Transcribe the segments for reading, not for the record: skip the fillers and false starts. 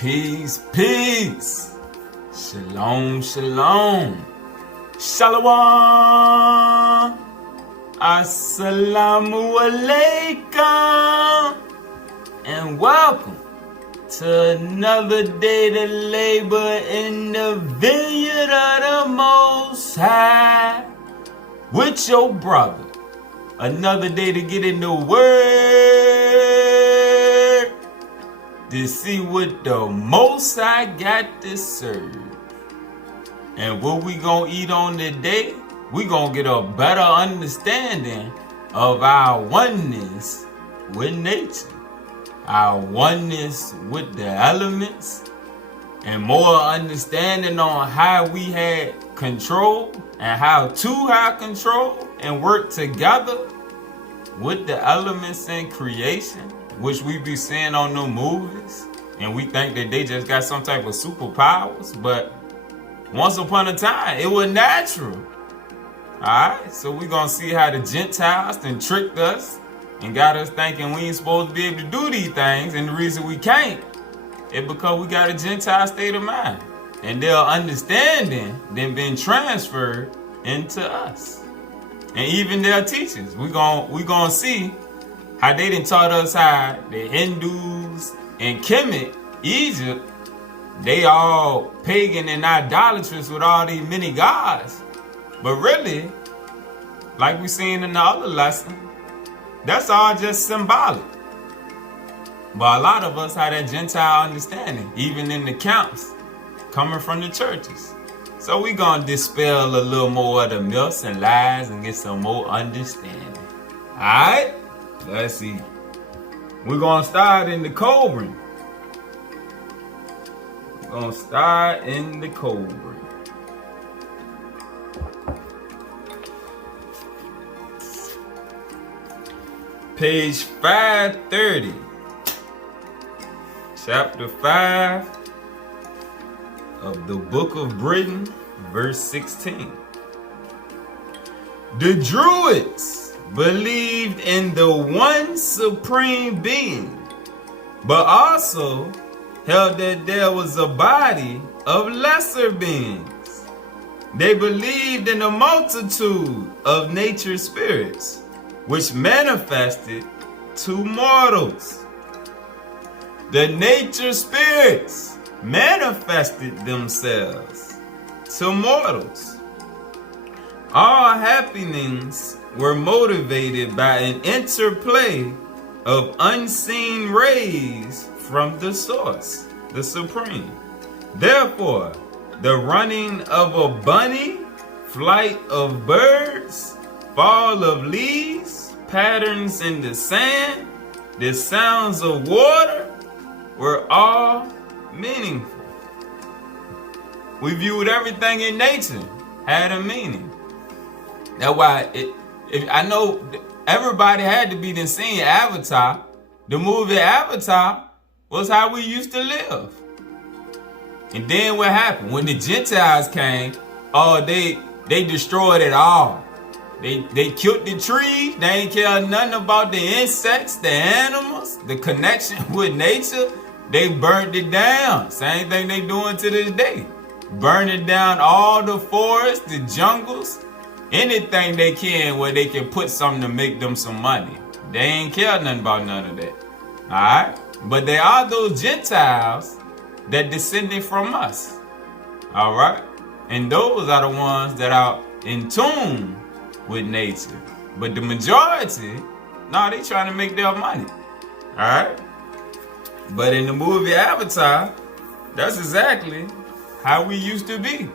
Peace, peace. Shalom, shalom. Shalom. Assalamu alaikum. And welcome to another day to labor in the vineyard of the Most High with your brother. Another day to get in the Word to see what the Most High got to serve. And what we gonna eat on today, we gonna get a better understanding of our oneness with nature, our oneness with the elements, and more understanding on how we had control and how to have control and work together with the elements in creation, which we be seeing on the movies, and we think that they just got some type of superpowers, but once upon a time, it was natural. Alright, so we gonna see how the Gentiles then tricked us and got us thinking we ain't supposed to be able to do these things, and the reason we can't is because we got a Gentile state of mind. And their understanding then been transferred into us. And even their teachers. We gonna see how they done taught us how the Hindus and Kemet, Egypt, they all pagan and idolatrous with all these many gods. But really, like we seen in the other lesson, that's all just symbolic. But a lot of us have that Gentile understanding, even in the camps, coming from the churches. So we gonna dispel a little more of the myths and lies and get some more understanding. Alright? Let's see. We're gonna start in the Cobra. Page 530. Chapter 5 of the Book of Britain, verse 16. The Druids believed in the one supreme being, but also held that there was a body of lesser beings. They believed in a multitude of nature spirits, which manifested to mortals. The nature spirits manifested themselves to mortals. All happenings were motivated by an interplay of unseen rays from the source, the supreme. Therefore, the running of a bunny, flight of birds, fall of leaves, patterns in the sand, the sounds of water were all meaningful. We viewed everything in nature had a meaning. That's why I know everybody had to be then seeing Avatar. The movie Avatar was how we used to live. And then what happened? When the Gentiles came, they destroyed it all. They killed the trees. They ain't care nothing about the insects, the animals, the connection with nature. They burnt it down. Same thing they doing to this day. Burning down all the forests, the jungles, anything they can where they can put something to make them some money. They ain't care nothing about none of that. Alright? But there are those Gentiles that descended from us. Alright? And those are the ones that are in tune with nature. But the majority, no, they trying to make their money. Alright? But in the movie Avatar, that's exactly how we used to be.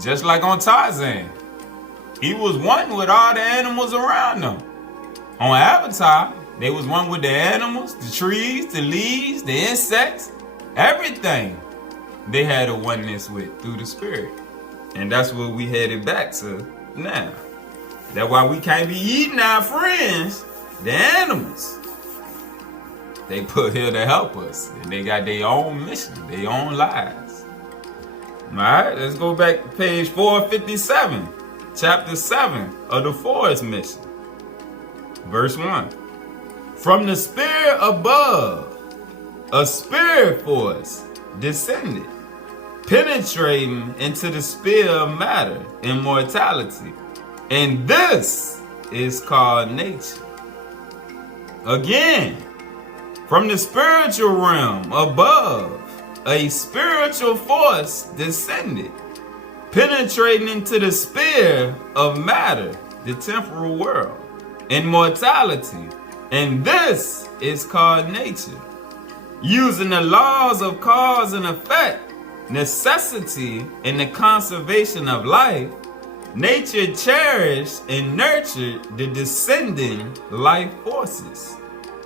Just like on Tarzan. He was one with all the animals around them. On Avatar, they was one with the animals, the trees, the leaves, the insects, everything they had a oneness with through the spirit. And that's what we headed back to now. That's why we can't be eating our friends, the animals. They put here to help us. And they got their own mission, their own lives. Alright, let's go back to page 457. Chapter 7 of the Forest Mission. Verse 1. From the spirit above a spirit force descended, penetrating into the sphere of matter, immortality. And this is called nature. Again, from the spiritual realm above, a spiritual force descended, penetrating into the sphere of matter, the temporal world, immortality. And this is called nature. Using the laws of cause and effect, necessity, and the conservation of life, nature cherished and nurtured the descending life forces,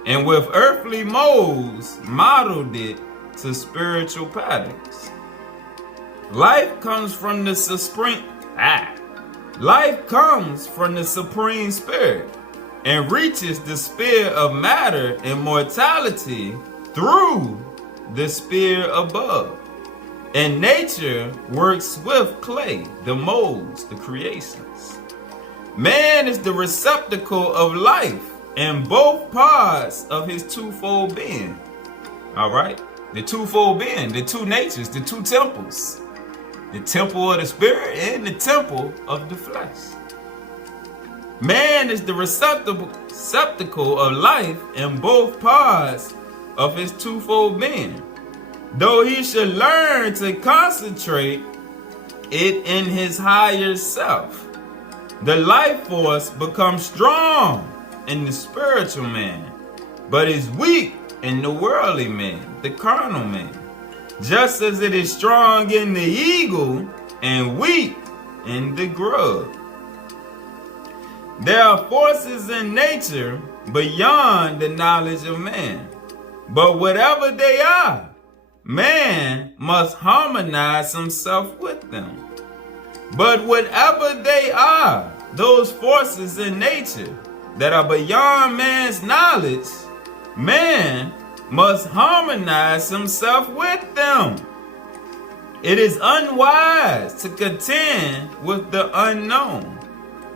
and with earthly molds modeled it to spiritual patterns. Life comes from the Supreme Spirit and reaches the sphere of matter and mortality through the sphere above. And nature works with clay, the molds, the creations. Man is the receptacle of life in both parts of his twofold being. All right? The twofold being, the two natures, the two temples. The temple of the spirit and the temple of the flesh. Man is the receptacle of life in both parts of his twofold being, though he should learn to concentrate it in his higher self. The life force becomes strong in the spiritual man, but is weak in the worldly man, the carnal man, just as it is strong in the eagle and weak in the grub. There are forces in nature beyond the knowledge of man, but whatever they are, man must harmonize himself with them. But whatever they are, those forces in nature that are beyond man's knowledge, man must harmonize himself with them. It is unwise to contend with the unknown,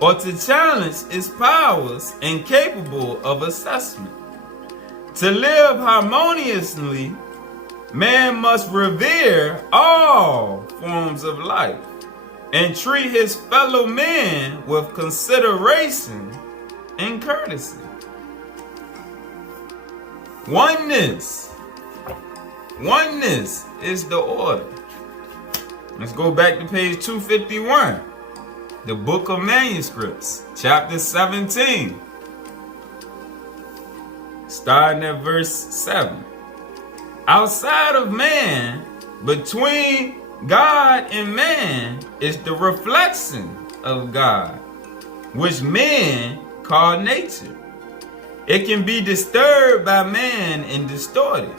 or to challenge its powers incapable of assessment. To live harmoniously, man must revere all forms of life and treat his fellow men with consideration and courtesy. Oneness is the order. Let's go back to page 251, the Book of Manuscripts, chapter 17, starting at verse 7. Outside of man, between God and man, is the reflection of God, which men call nature. It can be disturbed by man and distorted,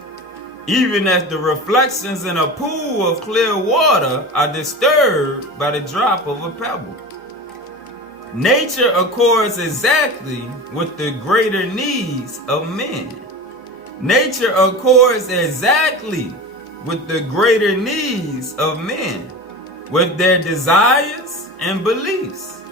even as the reflections in a pool of clear water are disturbed by the drop of a pebble. Nature accords exactly with the greater needs of men. Nature accords exactly with the greater needs of men, with their desires and beliefs,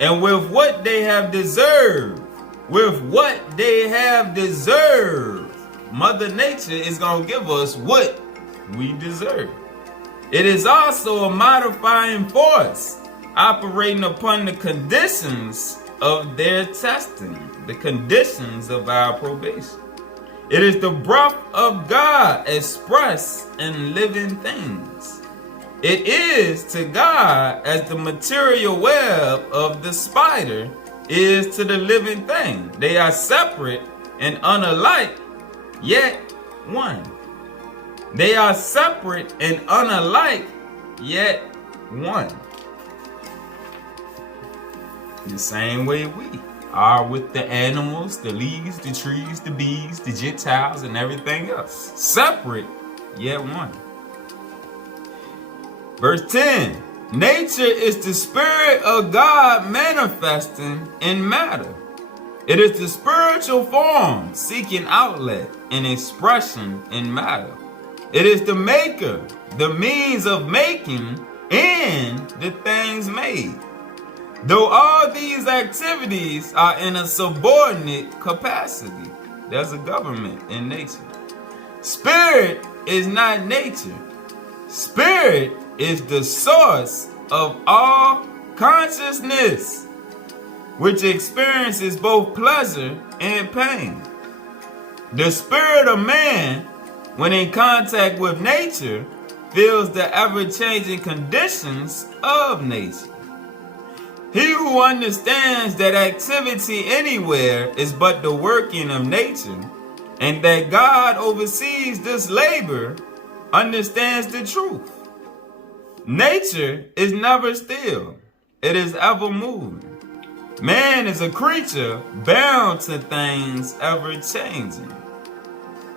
and with what they have deserved. With what they have deserved, Mother Nature is going to give us what we deserve. It is also a modifying force operating upon the conditions of their testing, the conditions of our probation. It is the breath of God expressed in living things. It is to God as the material web of the spider is to the living thing. They are separate and unalike, yet one. They are separate and unalike, yet one. The same way we are with the animals, the leaves, the trees, the bees, the Gentiles, and everything else. Separate, yet one. Verse 10. Nature is the Spirit of God manifesting in matter. It is the spiritual form seeking outlet and expression in matter. It is the maker, the means of making, and the things made. Though all these activities are in a subordinate capacity, there's a government in nature. Spirit is not nature. Spirit is the source of all consciousness, which experiences both pleasure and pain. The spirit of man, when in contact with nature, feels the ever-changing conditions of nature. He who understands that activity anywhere is but the working of nature, and that God oversees this labor, understands the truth. Nature is never still. It is ever moving. Man is a creature bound to things ever changing.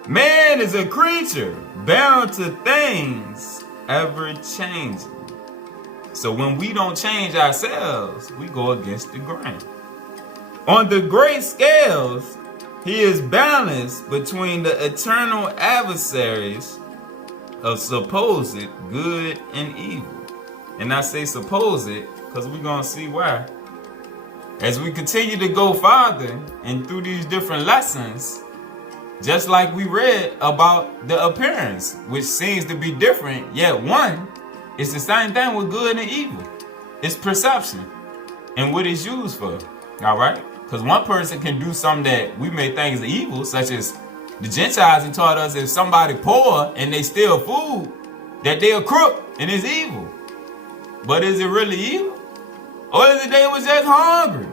Man is a creature bound to things ever changing. So when we don't change ourselves, we go against the grain. On the great scales, he is balanced between the eternal adversaries of supposed good and evil. And I say supposed because we're going to see why. As we continue to go farther and through these different lessons, just like we read about the appearance, which seems to be different, yet one, it's the same thing with good and evil. It's perception and what it's used for. All right? Because one person can do something that we may think is evil, such as the Gentiles have taught us if somebody poor and they steal food, that they're a crook and it's evil. But is it really evil? Or is it they was just hungry?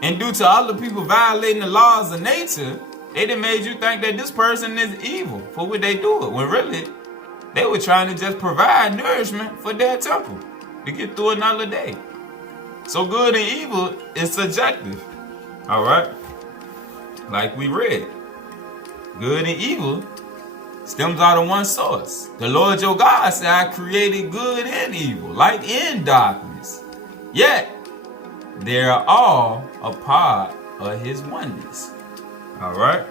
And due to other people violating the laws of nature, they done made you think that this person is evil for what they do it. When really, they were trying to just provide nourishment for their temple to get through another day. So good and evil is subjective. All right? Like we read. Good and evil stems out of one source. The Lord your God said, I created good and evil, light and darkness. Yet, they are all a part of his oneness. All right?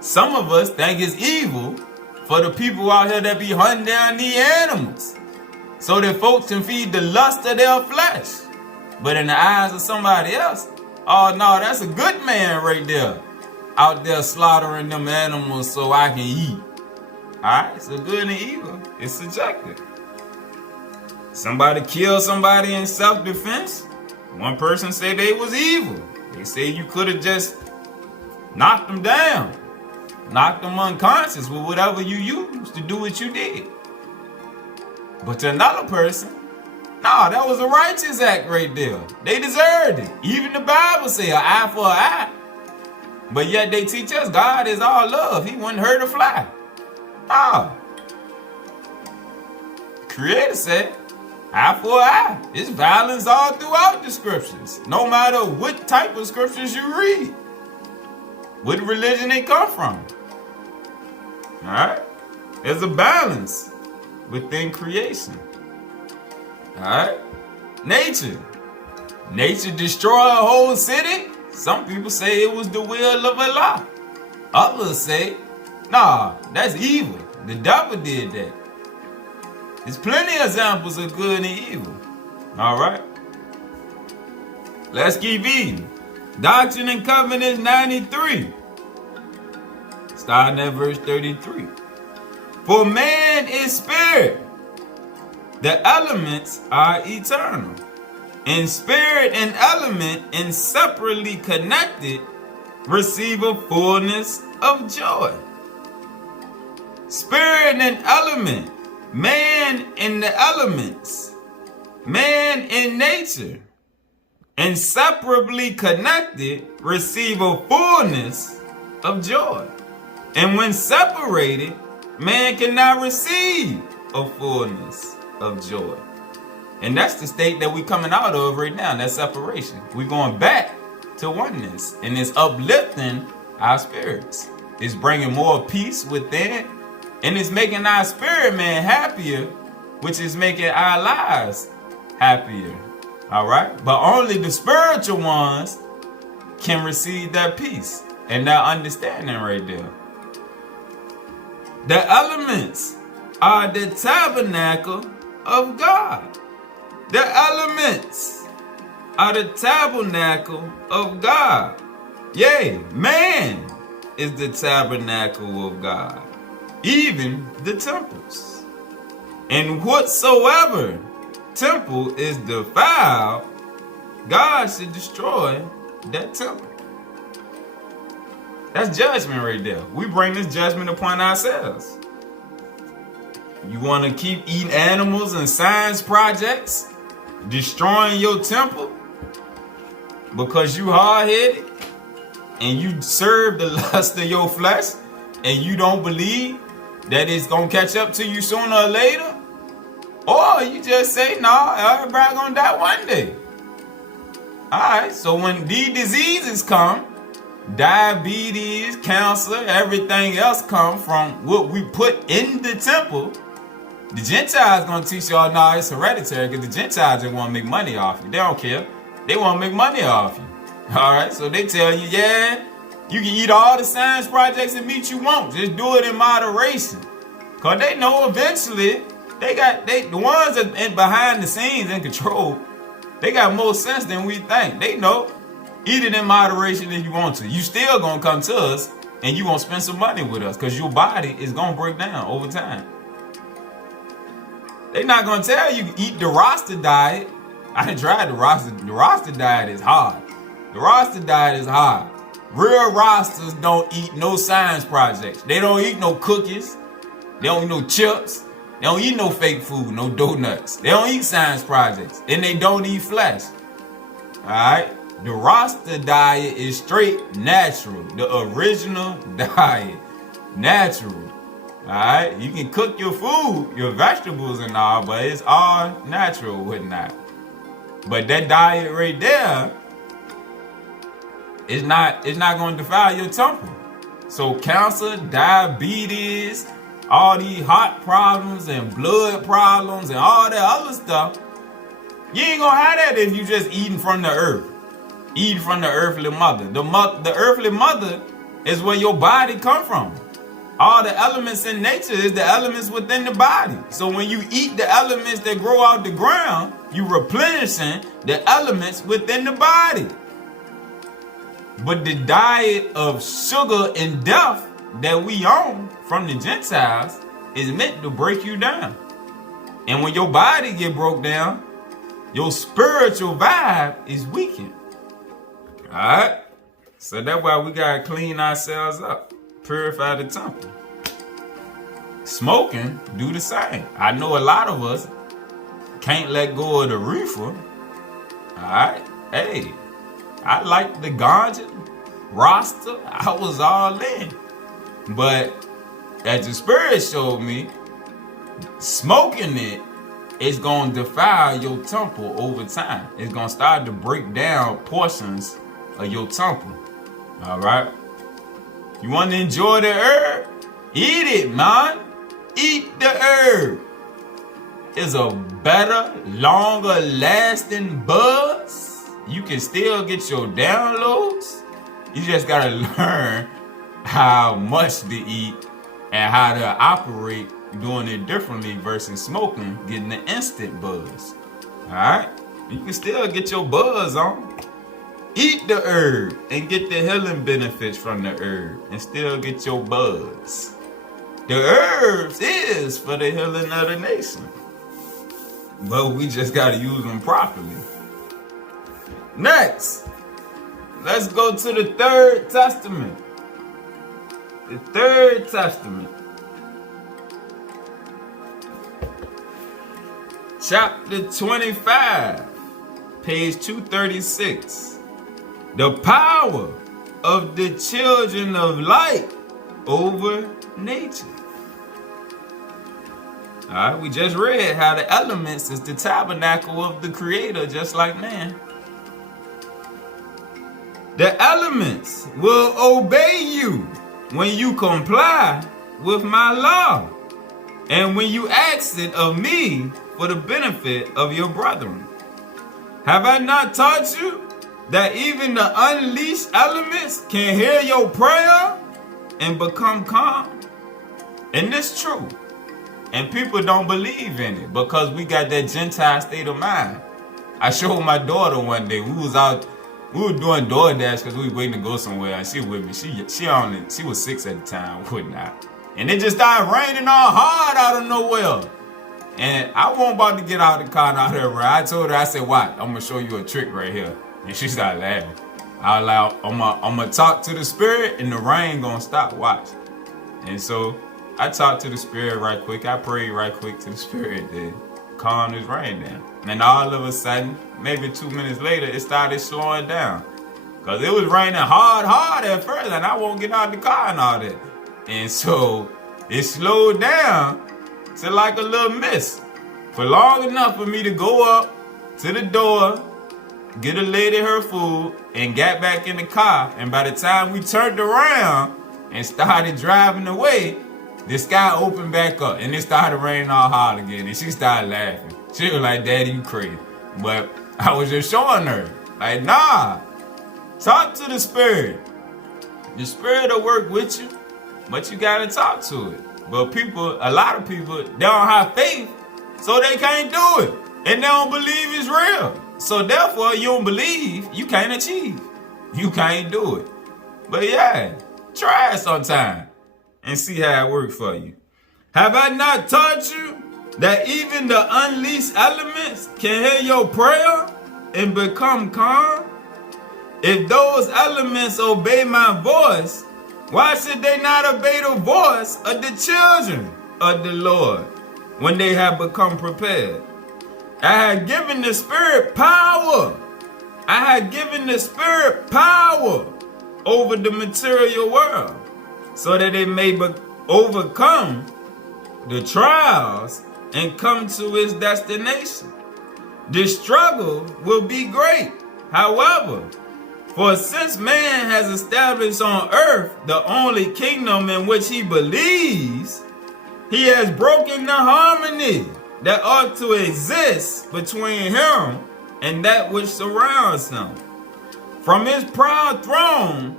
Some of us think it's evil for the people out here that be hunting down the animals so that folks can feed the lust of their flesh. But in the eyes of somebody else, oh no, that's a good man right there, out there slaughtering them animals so I can eat. Alright, so good and evil is subjective. Somebody killed somebody in self-defense. One person said they was evil. They say you could have just knocked them down, knocked them unconscious with whatever you used to do what you did. But to another person, no, that was a righteous act right there. They deserved it. Even the Bible says an eye for an eye. But yet they teach us God is all love. He wouldn't hurt a fly. No. Creator said, eye for an eye. It's violence all throughout the scriptures. No matter what type of scriptures you read. What religion they come from. Alright? There's a balance within creation. Alright? Nature. Nature destroy a whole city. Some people say it was the will of Allah. Others say, nah, that's evil. The devil did that. There's plenty of examples of good and evil. Alright? Let's keep reading. Doctrine and Covenants 93. Starting at verse 33. For man is spirit. The elements are eternal. And spirit and element, inseparably connected, receive a fullness of joy. Spirit and element, man in the elements, man in nature, inseparably connected, receive a fullness of joy. And when separated, man cannot receive a fullness of joy. And that's the state that we're coming out of right now, that separation. We're going back to oneness, and it's uplifting our spirits. It's bringing more peace within, and it's making our spirit man happier, which is making our lives happier. All right? But only the spiritual ones can receive that peace and that understanding right there. The elements are the tabernacle of God. The elements are the tabernacle of God. Yea, man is the tabernacle of God, even the temples. And whatsoever temple is defiled, God should destroy that temple. That's judgment right there. We bring this judgment upon ourselves. You want to keep eating animals and science projects, destroying your temple because you hard-headed and you serve the lust of your flesh and you don't believe that it's going to catch up to you sooner or later? Or you just say, no, everybody going to die one day. Alright, so when these diseases come, diabetes, cancer, everything else come from what we put in the temple, the Gentiles going to teach y'all, no, it's hereditary, because the Gentiles just want to make money off you. They don't care. They want to make money off you. Alright, so they tell you, yeah, you can eat all the science projects and meat you want. Just do it in moderation. Because they know eventually, the ones that behind the scenes in control, they got more sense than we think. They know, eat it in moderation if you want to. You still gonna come to us and you gonna spend some money with us because your body is gonna break down over time. They not gonna tell you eat the roster diet. I done tried the roster. The roster diet is hard. The roster diet is hard. Real rosters don't eat no science projects. They don't eat no cookies. They don't eat no chips. They don't eat no fake food, no donuts. They don't eat science projects. And they don't eat flesh. Alright? The roster diet is straight natural. The original diet. Natural. Alright? You can cook your food, your vegetables and all, but it's all natural, whatnot. But that diet right there is not going to defile your temple. So cancer, diabetes, all these heart problems and blood problems and all that other stuff, you ain't gonna have that if you just eating from the earth. Eating from the earthly mother. The earthly mother is where your body come from. All the elements in nature is the elements within the body. So when you eat the elements that grow out the ground, you replenishing the elements within the body. But the diet of sugar and death that we own from the Gentiles is meant to break you down. And when your body get broke down, your spiritual vibe is weakened. Alright? So that's why we gotta clean ourselves up. Purify the temple. Smoking, do the same. I know a lot of us can't let go of the reefer. Alright? Hey, I like the ganja, Rasta. I was all in. But as the Spirit showed me, smoking it is going to defile your temple over time. It's going to start to break down portions of your temple. All right? You want to enjoy the herb? Eat it, man. Eat the herb. It's a better, longer lasting buzz. You can still get your downloads. You just got to learn how much to eat and how to operate doing it differently versus smoking, getting the instant buzz. Alright? You can still get your buzz on. Eat the herb and get the healing benefits from the herb and still get your buzz. The herbs is for the healing of the nation. But we just got to use them properly. Next, let's go to the Third Testament. The Third Testament. Chapter 25, page 236. The power of the children of light over nature. Alright, we just read how the elements is the tabernacle of the Creator, just like man. The elements will obey you when you comply with my law, and when you ask it of me for the benefit of your brethren. Have I not taught you that even the unleashed elements can hear your prayer and become calm? And it's true. And people don't believe in it because we got that Gentile state of mind. I showed my daughter one day, we was out We were doing DoorDash because we were waiting to go somewhere. And she with me. She was 6 at the time, whatnot. And it just started raining all hard out of nowhere. And I wasn't about to get out of the car and out there. I told her, I said, "Watch, I'm gonna show you a trick right here." And she started laughing. I was like, I'm gonna talk to the spirit and the rain gonna stop. Watch. And so I talked to the spirit right quick. I prayed right quick to the spirit to calm this rain down. And all of a sudden, maybe 2 minutes later, it started slowing down. Because it was raining hard at first, and I won't get out the car and all that. And so it slowed down to like a little mist for long enough for me to go up to the door, get a lady her food, and got back in the car. And by the time we turned around and started driving away, the sky opened back up and it started raining all hard again. And she started laughing. She was like, "Daddy, you crazy." But I was just showing her, like, nah, talk to the spirit. The spirit will work with you, but you gotta talk to it. But a lot of people, they don't have faith, so they can't do it. And they don't believe it's real. So therefore, you don't believe, you can't achieve. You can't do it. But yeah, try it sometime and see how it works for you. Have I not taught you that even the unleashed elements can hear your prayer and become calm? If those elements obey my voice, why should they not obey the voice of the children of the Lord when they have become prepared? I had given the Spirit power. I had given the Spirit power over the material world so that it may overcome the trials and come to its destination. The struggle will be great. However, for since man has established on earth the only kingdom in which he believes, he has broken the harmony that ought to exist between him and that which surrounds him. From his proud throne,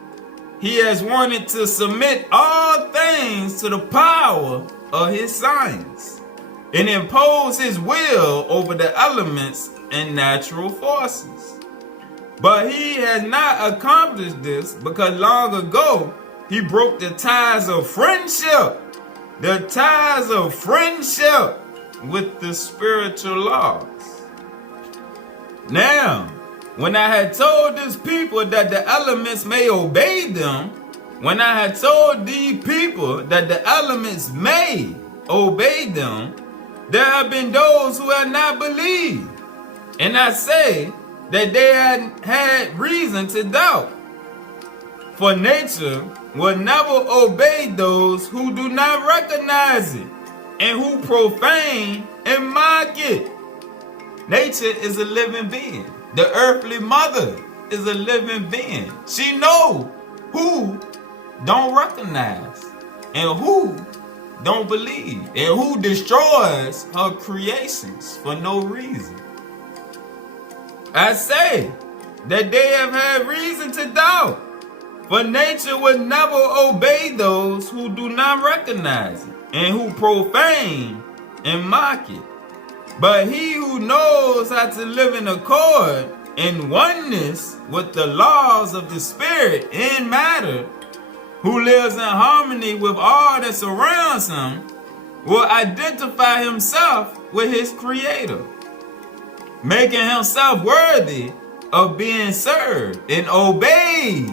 he has wanted to submit all things to the power of his science and impose his will over the elements and natural forces. But he has not accomplished this because long ago he broke the ties of friendship with the spiritual laws. Now, when I had told this people that the elements may obey them, when I had told these people that the elements may obey them, there have been those who have not believed. And I say that they had reason to doubt. For nature will never obey those who do not recognize it and who profane and mock it. Nature is a living being. The earthly mother is a living being. She knows who don't recognize and who don't believe and who destroys her creations for no reason. I say that they have had reason to doubt, for nature will never obey those who do not recognize it and who profane and mock it. But he who knows how to live in accord in oneness with the laws of the spirit and matter, who lives in harmony with all that surrounds him, will identify himself with his creator, making himself worthy of being served and obeyed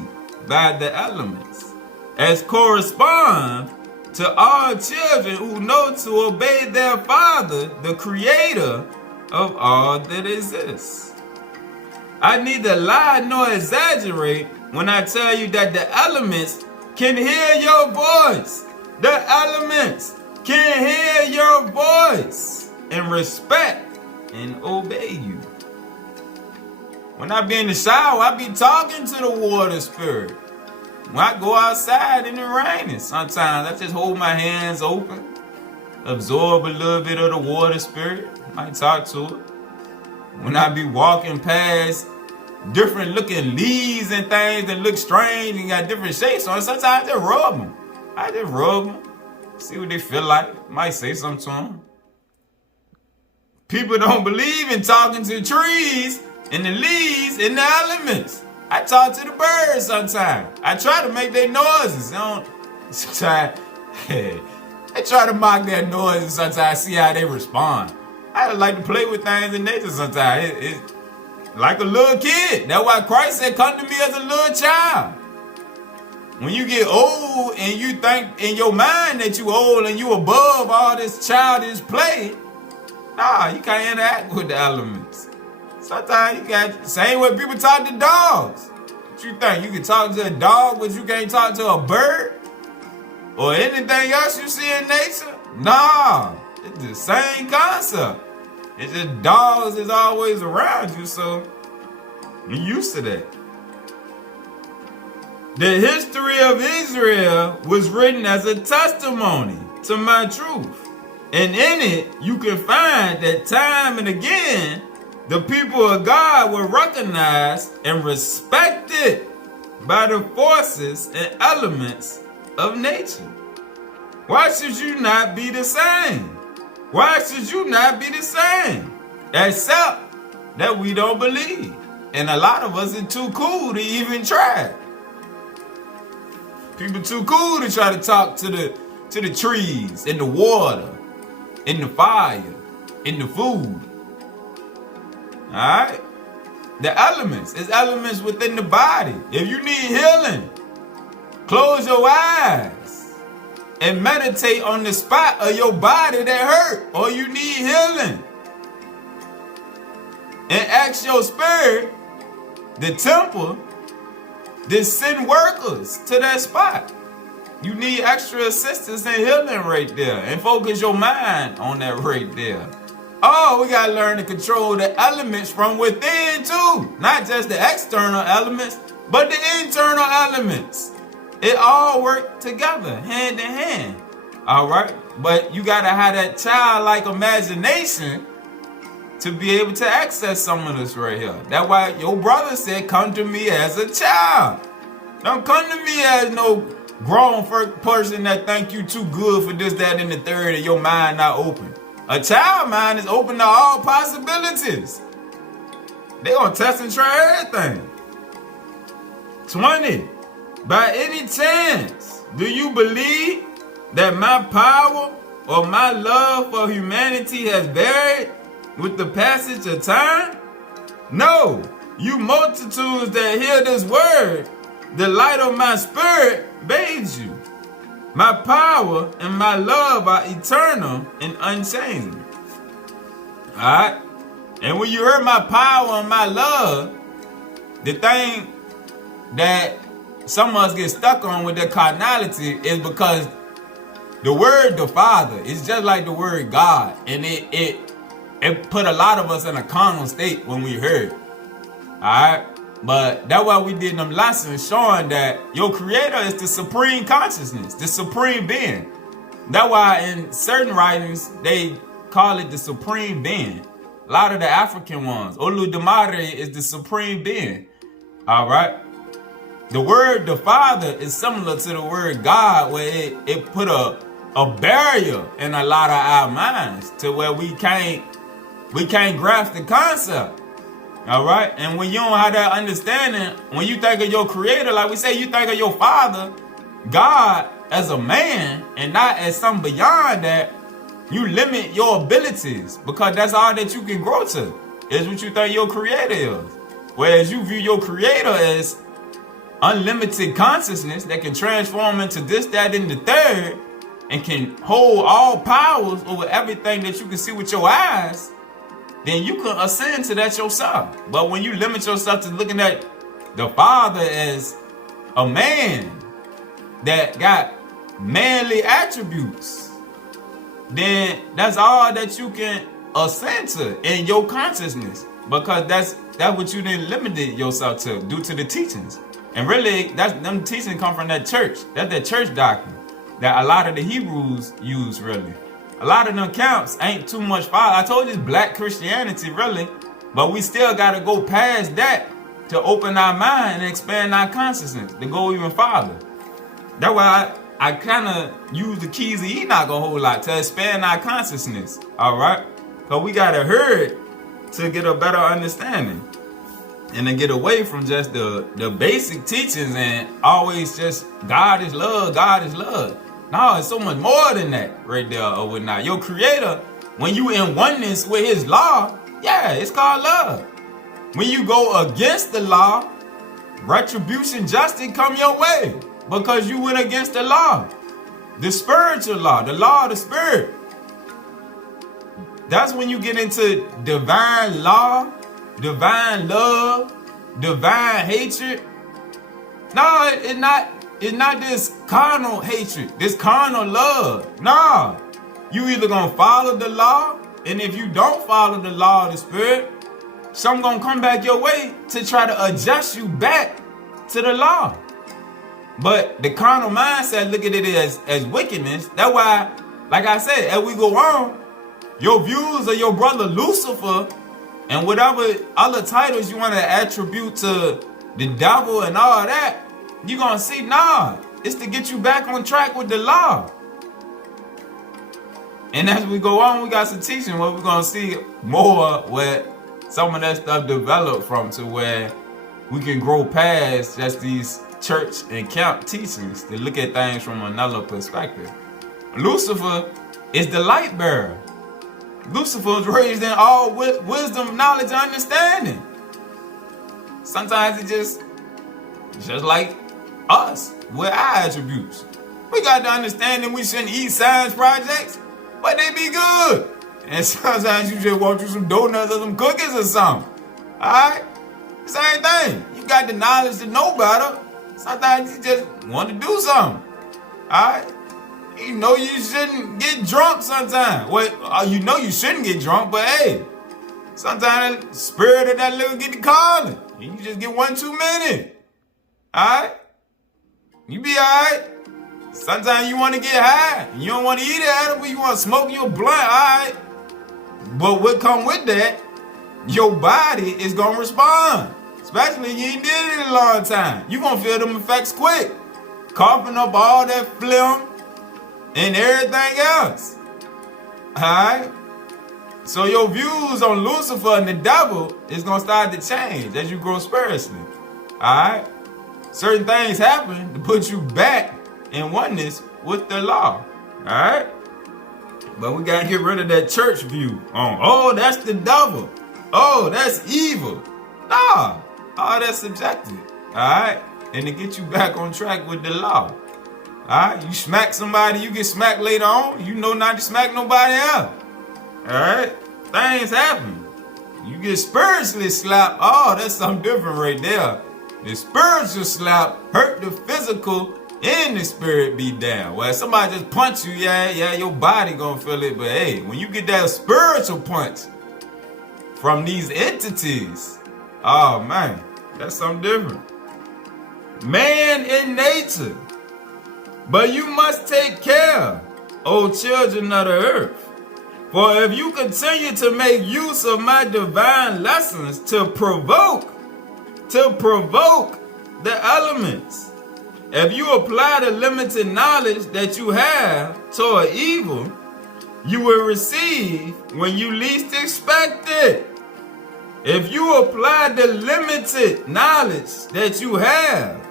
by the elements, as correspond to all children who know to obey their father, the creator of all that exists. I neither lie nor exaggerate when I tell you that the elements can hear your voice. The elements can hear your voice and respect and obey you. When I be in the shower, I be talking to the water spirit. When I go outside and it raining, sometimes I just hold my hands open, absorb a little bit of the water spirit, might talk to it. When I be walking past different looking leaves and things that look strange and got different shapes on it, sometimes I just rub them. I just rub them, see what they feel like. Might say something to them. People don't believe in talking to the trees and the leaves and the elements. I talk to the birds sometimes. I try to make their noises. Sometimes, I try to mock their noises sometimes, see how they respond. I like to play with things in nature sometimes. It's like a little kid. That's why Christ said, come to me as a little child. When you get old and you think in your mind that you old and you above all this childish play, nah, you can't interact with the elements. Sometimes you got, same way people talk to dogs. What you think? You can talk to a dog, but you can't talk to a bird? Or anything else you see in nature? Nah, it's the same concept. It's just dogs is always around you, so you're used to that. The history of Israel was written as a testimony to my truth. And in it, you can find that time and again, the people of God were recognized and respected by the forces and elements of nature. Why should you not be the same? Why should you not be the same? Except that we don't believe. And a lot of us are too cool to even try. People too cool to try to talk to the trees, in the water, in the fire, in the food. Alright? The elements. It's elements within the body. If you need healing, close your eyes and meditate on the spot of your body that hurt or you need healing. And ask your spirit, the temple, to send workers to that spot. You need extra assistance and healing right there. And focus your mind on that right there. Oh, we gotta learn to control the elements from within too. Not just the external elements, but the internal elements. It all work together, hand in hand. Alright? But you gotta have that childlike imagination to be able to access some of this right here. That's why your brother said, come to me as a child. Don't come to me as no grown person that think you too good for this, that, and the third, and your mind not open. A child mind is open to all possibilities. They gonna test and try everything. 20. By any chance, do you believe that my power or my love for humanity has varied with the passage of time? No, you multitudes that hear this word, the light of my spirit bathes you. My power and my love are eternal and unchanging. Alright? And when you heard my power and my love, the thing that some of us get stuck on with the carnality is because the word the Father is just like the word God. And it put a lot of us in a carnal state when we heard. Alright? But that's why we did them lessons showing that your creator is the supreme consciousness, the supreme being. That's why in certain writings, they call it the supreme being. A lot of the African ones, Oludumare is the supreme being. All right. The word the Father is similar to the word God, where it put a barrier in a lot of our minds to where we can't grasp the concept. All right. And when you don't have that understanding, when you think of your creator, like we say, you think of your father, God, as a man and not as something beyond that, you limit your abilities because that's all that you can grow to is what you think your creator is. Whereas you view your creator as unlimited consciousness that can transform into this, that, and the third and can hold all powers over everything that you can see with your eyes, then you can ascend to that yourself. But when you limit yourself to looking at the Father as a man that got manly attributes, then that's all that you can ascend to in your consciousness. Because that's what you didn't limit yourself to due to the teachings. And really, them teachings come from that church. That's that church doctrine that a lot of the Hebrews use, really. A lot of them camps ain't too much follow. I told you it's black Christianity, really. But we still got to go past that to open our mind and expand our consciousness, to go even farther. That's why I kind of use the keys of Enoch a whole lot to expand our consciousness, all right? Because we got to hear it to get a better understanding. and to get away from just the basic teachings and always just God is love, God is love. No, it's so much more than that right there or whatnot. Your creator, when you in oneness with his law, yeah, it's called love. When you go against the law, retribution, justice come your way because you went against the law. The spiritual law, the law of the spirit. That's when you get into divine law, divine love, divine hatred. No, it's not this carnal hatred, this carnal love. No. You either gonna follow the law, and if you don't follow the law of the spirit, some gonna come back your way to try to adjust you back to the law. But the carnal mindset look at it as wickedness. That's why, like I said, as we go on, your views of your brother Lucifer and whatever other titles you want to attribute to the devil and all that, you're going to see, nah, it's to get you back on track with the law. And as we go on, we got some teaching where we're going to see more where some of that stuff developed from to where we can grow past just these church and camp teachings to look at things from another perspective. Lucifer is the light bearer. Lucifer is raised in all wisdom, knowledge, and understanding. Sometimes it just like us with our attributes. We got the understanding we shouldn't eat science projects, but they be good. And sometimes you just want you some donuts or some cookies or something. Alright? Same thing. You got the knowledge to know better. Sometimes you just want to do something. Alright? You know you shouldn't get drunk sometimes. Well, you know you shouldn't get drunk, but hey, sometimes the spirit of that little get to calling. And you just get one too many. Alright? You be alright. Sometimes you want to get high. You don't want to eat it, but you want to smoke your blunt. Alright? But what come with that, your body is going to respond. Especially if you ain't did it in a long time. You're going to feel them effects quick. Coughing up all that phlegm and everything else. Alright? So your views on Lucifer and the devil is going to start to change as you grow spiritually. Alright? Certain things happen to put you back in oneness with the law. Alright? But we got to get rid of that church view on, oh, that's the devil. Oh, that's evil. Nah. All that's subjective. Alright? And to get you back on track with the law. Alright? You smack somebody, you get smacked later on. You know not to smack nobody else. Alright? Things happen. You get spiritually slapped. Oh, that's something different right there. The spiritual slap hurt the physical and the spirit be down. Well, somebody just punch you, yeah, your body gonna feel it. But hey, when you get that spiritual punch from these entities, oh man, that's something different. Man in nature. But you must take care, O children of the earth. For if you continue to make use of my divine lessons to provoke the elements, if you apply the limited knowledge that you have toward evil, you will receive when you least expect it. If you apply the limited knowledge that you have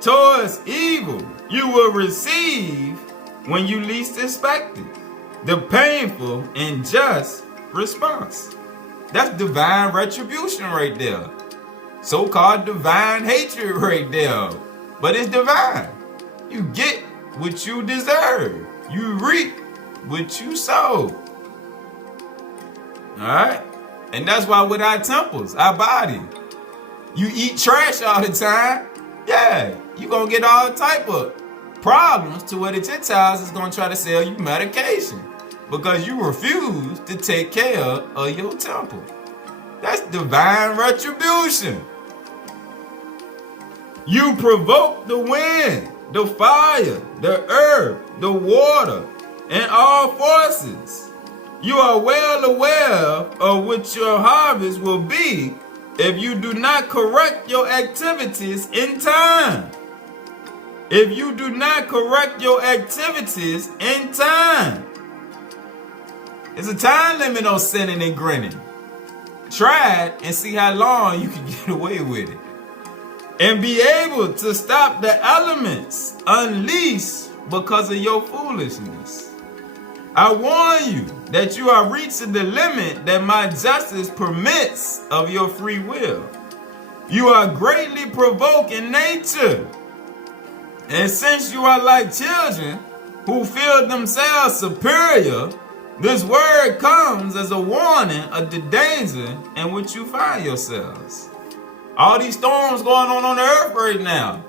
towards evil, you will receive when you least expect it. The painful and just response. That's divine retribution right there. So-called divine hatred right there. But it's divine. You get what you deserve. You reap what you sow. Alright? And that's why with our temples, our body, you eat trash all the time, yeah, you're going to get all type of problems to where the Gentiles is going to try to sell you medication because you refuse to take care of your temple. That's divine retribution. You provoke the wind, the fire, the earth, the water, and all forces. You are well aware of what your harvest will be if you do not correct your activities in time. If you do not correct your activities in time. There's a time limit on sinning and grinning. Try it and see how long you can get away with it. And be able to stop the elements unleashed because of your foolishness. I warn you that you are reaching the limit that my justice permits of your free will. You are greatly provoking nature. And since you are like children who feel themselves superior, this word comes as a warning of the danger in which you find yourselves. All these storms going on the earth right now.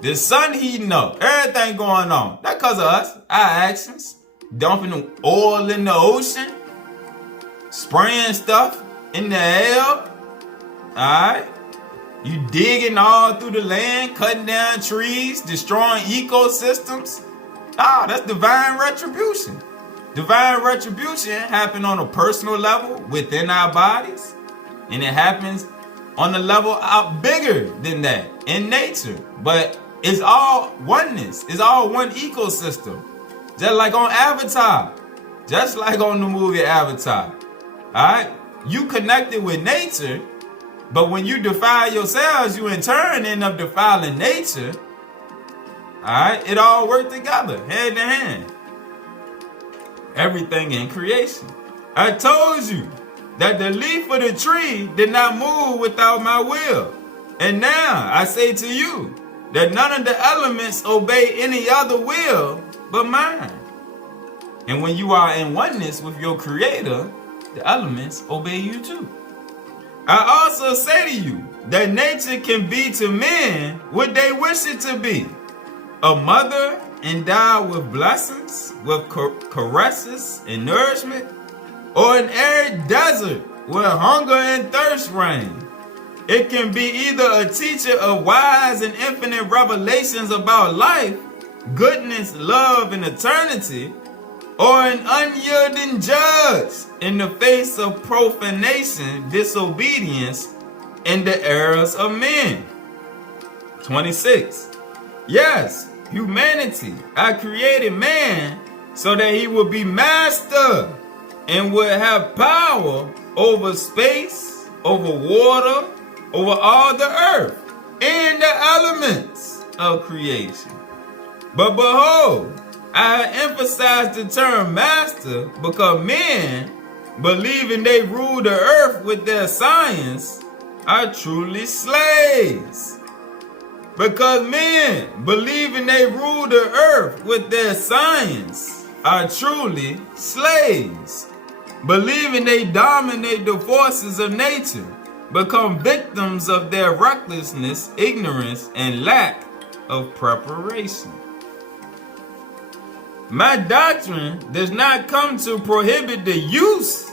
The sun heating up, everything going on. That's because of us, our actions. Dumping oil in the ocean, spraying stuff in the air. Alright? You digging all through the land, cutting down trees, destroying ecosystems. Ah, that's divine retribution. Divine retribution happens on a personal level within our bodies, and it happens on a level out bigger than that in nature. But it's all oneness. It's all one ecosystem. Just like on Avatar. Just like on the movie Avatar. Alright? You connected with nature, but when you defile yourselves, you in turn end up defiling nature. Alright? It all works together, hand in hand. Everything in creation. I told you that the leaf of the tree did not move without my will. And now I say to you that none of the elements obey any other will but mine. And when you are in oneness with your creator, the elements obey you too. I also say to you that nature can be to men what they wish it to be. A mother endowed with blessings, with caresses and nourishment, or an arid desert where hunger and thirst reign. It can be either a teacher of wise and infinite revelations about life, goodness, love, and eternity, or an unyielding judge in the face of profanation, disobedience, and the errors of men. 26. Yes, humanity, I created man so that he would be master and would have power over space, over water, over all the earth, and the elements of creation. But behold, I emphasize the term master because men, believing they rule the earth with their science, are truly slaves. Because men, believing they rule the earth with their science, are truly slaves. Believing they dominate the forces of nature, become victims of their recklessness, ignorance, and lack of preparation. My doctrine does not come to prohibit the use.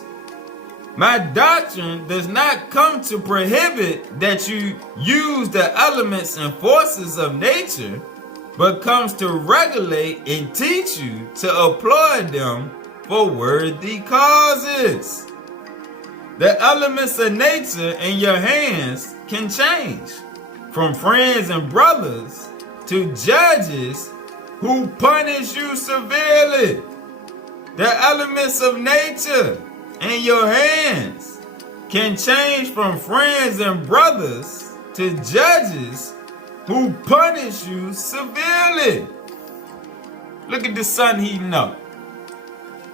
My doctrine does not come to prohibit that you use the elements and forces of nature, but comes to regulate and teach you to employ them for worthy causes. The elements of nature in your hands can change, from friends and brothers to judges who punish you severely. The elements of nature in your hands can change from friends and brothers to judges who punish you severely. Look at the sun heating up.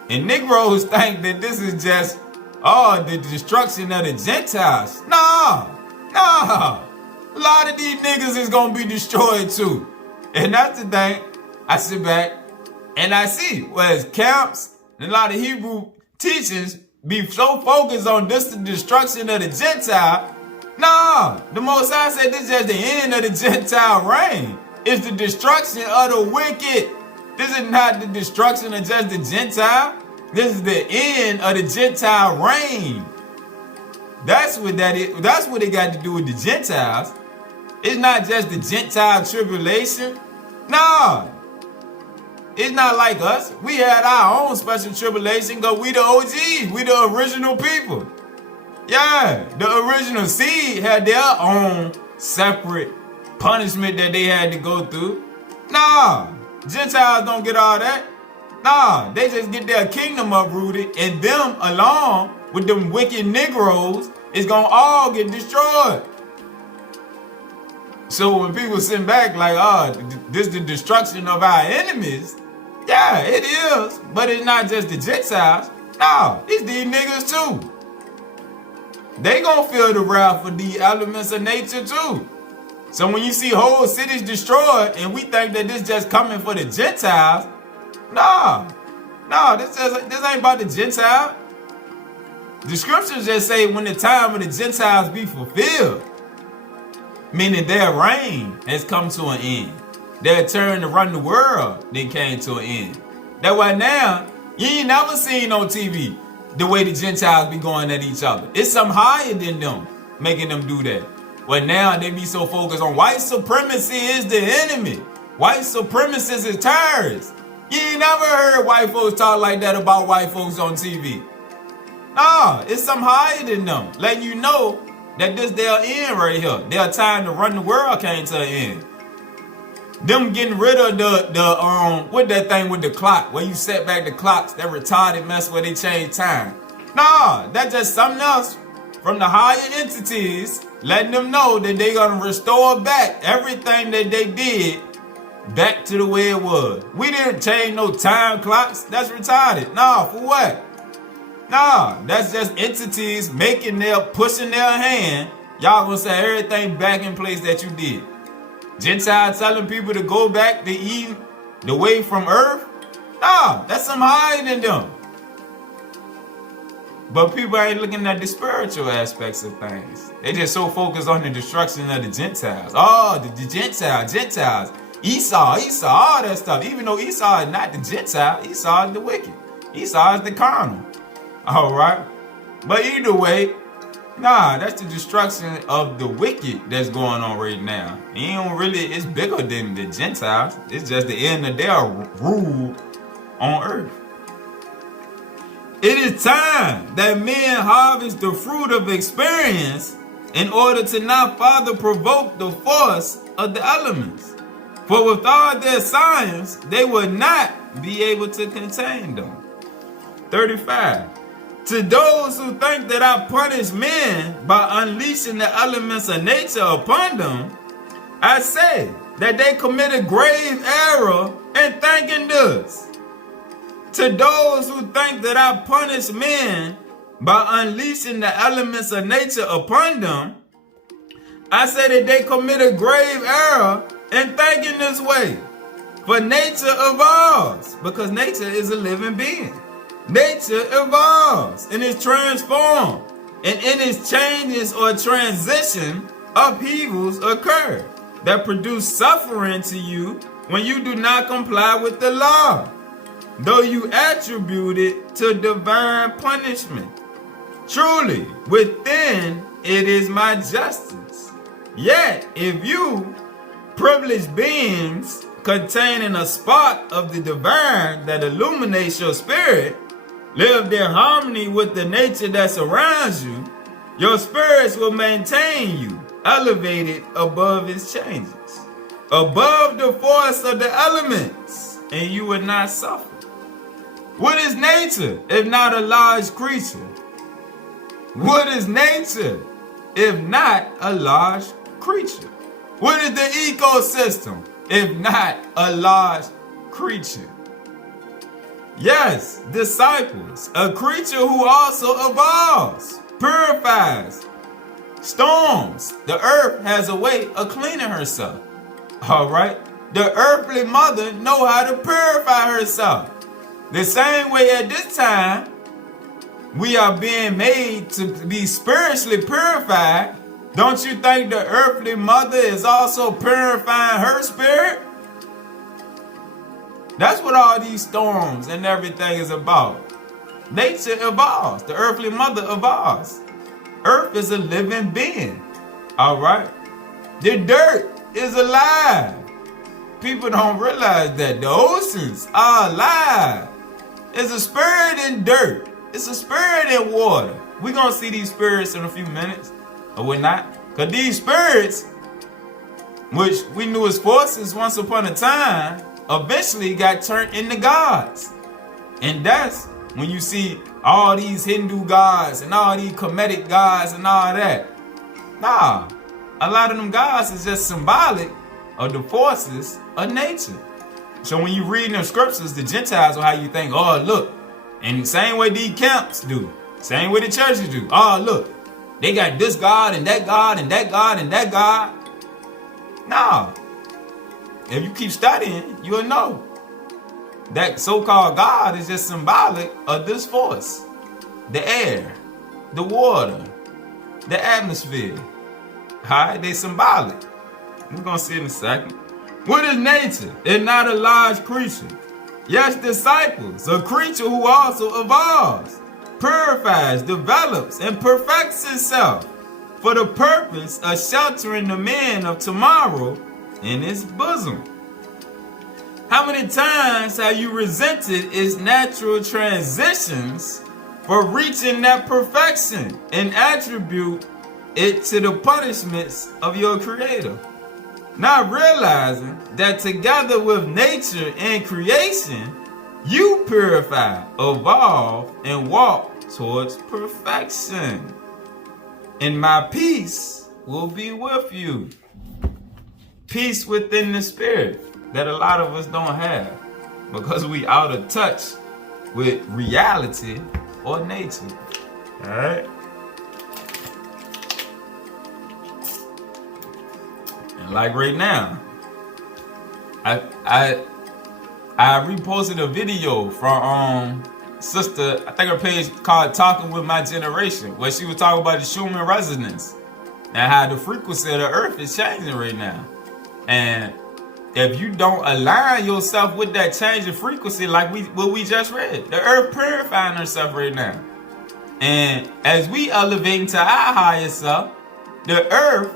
And Negroes think that this is just, the destruction of the Gentiles. No. A lot of these niggas is going to be destroyed too. And that's the thing. I sit back and I see whereas camps and a lot of Hebrew teachers be so focused on this the destruction of the Gentile. Nah, the Most High said this is just the end of the Gentile reign. It's the destruction of the wicked. This is not the destruction of just the Gentile. This is the end of the Gentile reign. That's what that is. That's what it got to do with the Gentiles. It's not just the Gentile tribulation. Nah. It's not like us. We had our own special tribulation because we the OGs. We the original people. Yeah, the original seed had their own separate punishment that they had to go through. Nah, Gentiles don't get all that. Nah, they just get their kingdom uprooted, and them along with them wicked Negroes It's going to all get destroyed. So when people sit back like, oh, this is the destruction of our enemies, yeah, it is. But it's not just the Gentiles. No, it's these niggas too. They gonna feel the wrath of the elements of nature too. So when you see whole cities destroyed and we think that this just coming for the Gentiles, no, this ain't about the Gentile. The scriptures just say when the time of the Gentiles be fulfilled, meaning their reign has come to an end. Their turn to run the world then came to an end. That's why now, you ain't never seen on TV the way the Gentiles be going at each other. It's something higher than them making them do that. But now they be so focused on white supremacy is the enemy. White supremacists is terrorists. You ain't never heard white folks talk like that about white folks on TV. No, it's something higher than them. Letting you know that this their end right here. Their time to run the world came to an end. Them getting rid of the what that thing with the clock, where you set back the clocks, that retarded mess where they change time. Nah, that's just something else from the higher entities, letting them know that they gonna restore back everything that they did back to the way it was. We didn't change no time clocks. That's retarded. Nah, for what? Nah, that's just entities pushing their hand. Y'all gonna say everything back in place that you did. Gentiles telling people to go back to eating the way from earth? Nah, that's some higher than them. But people ain't looking at the spiritual aspects of things. They just so focused on the destruction of the Gentiles. Oh, the Gentiles. Esau, all that stuff. Even though Esau is not the Gentile, Esau is the wicked. Esau is the carnal. All right? But either way, nah, that's the destruction of the wicked that's going on right now. It's bigger than the Gentiles. It's just the end of their rule on earth. It is time that men harvest the fruit of experience in order to not further provoke the force of the elements. For with all their science, they would not be able to contain them. 35. To those who think that I punish men by unleashing the elements of nature upon them, I say that they commit a grave error in thinking this. To those who think that I punish men by unleashing the elements of nature upon them, I say that they commit a grave error in thinking this way. For nature evolves, because nature is a living being. Nature evolves and is transformed, and in its changes or transition, upheavals occur that produce suffering to you when you do not comply with the law, though you attribute it to divine punishment. Truly, within it is my justice. Yet, if you, privileged beings containing a spark of the divine that illuminates your spirit, lived in harmony with the nature that surrounds you, your spirits will maintain you elevated above its changes, above the force of the elements, and you will not suffer. What is nature if not a large creature? What is nature if not a large creature? What is the ecosystem if not a large creature? Yes, disciples, a creature who also evolves, purifies, storms. The earth has a way of cleaning herself. All right? The earthly mother know how to purify herself. The same way at this time, we are being made to be spiritually purified. Don't you think the earthly mother is also purifying her spirit? That's what all these storms and everything is about. Nature evolves. The earthly mother evolves. Earth is a living being. All right? The dirt is alive. People don't realize that. The oceans are alive. There's a spirit in dirt. It's a spirit in water. We're going to see these spirits in a few minutes. Or we're not. Because these spirits, which we knew as forces once upon a time, eventually got turned into gods. And that's when you see all these Hindu gods and all these Kemetic gods and all that. Nah, a lot of them gods is just symbolic of the forces of nature. So when you read in the scriptures, the Gentiles will have you think, oh, look, and the same way these camps do, same way the churches do. Oh, look, they got this God and that God and that God and that God. Nah, if you keep studying, you'll know that so-called God is just symbolic of this force. The air, the water, the atmosphere. Alright, they symbolic. We're going to see in a second. What is nature? It's not a large creature. Yes, disciples, a creature who also evolves, purifies, develops, and perfects itself for the purpose of sheltering the man of tomorrow in its bosom. How many times have you resented its natural transitions for reaching that perfection and attribute it to the punishments of your Creator? Not realizing that together with nature and creation, you purify, evolve, and walk towards perfection. And my peace will be with you. Peace within the spirit that a lot of us don't have because we out of touch with reality or nature. All right. And like right now, I reposted a video from sister, I think her page called Talking With My Generation, where she was talking about the Schumann resonance and how the frequency of the earth is changing right now. And if you don't align yourself with that change of frequency, like what we just read, the earth purifying herself right now. And as we elevate into our higher self, the earth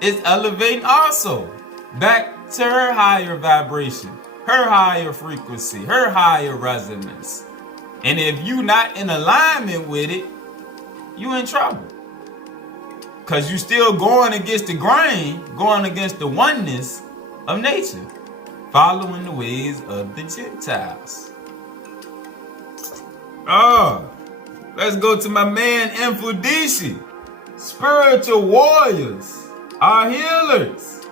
is elevating also back to her higher vibration, her higher frequency, her higher resonance. And if you not in alignment with it, you in trouble. Because you still going against the grain, going against the oneness of nature, following the ways of the Gentiles. Oh, let's go to my man Infudishi. Spiritual warriors are healers.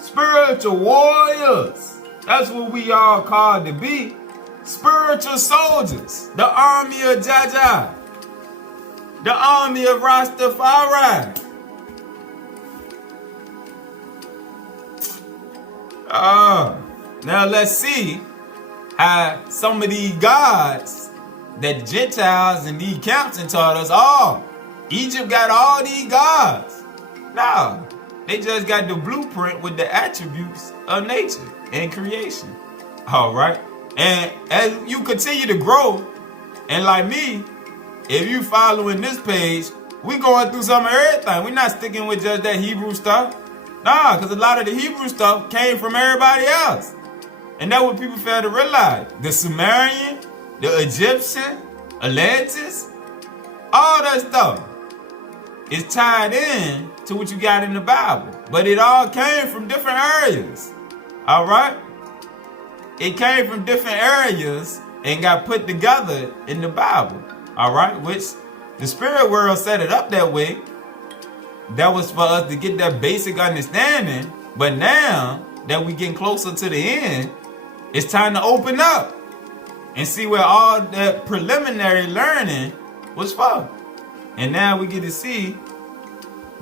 Spiritual warriors. That's what we all called to be. Spiritual soldiers. The army of Jaja. The army of Rastafari. Now let's see how some of these gods that the Gentiles and these camps taught us, oh, Egypt got all these gods. No, they just got the blueprint with the attributes of nature and creation. All right. And as you continue to grow, and like me, if you following this page, we going through some of everything. We're not sticking with just that Hebrew stuff. Nah, because a lot of the Hebrew stuff came from everybody else. And that's what people fail to realize. The Sumerian, the Egyptian, Atlantis, all that stuff is tied in to what you got in the Bible. But it all came from different areas. All right? It came from different areas and got put together in the Bible. All right? Which the spirit world set it up that way. That was for us to get that basic understanding. But now that we getting closer to the end, it's time to open up and see where all that preliminary learning was for. And now we get to see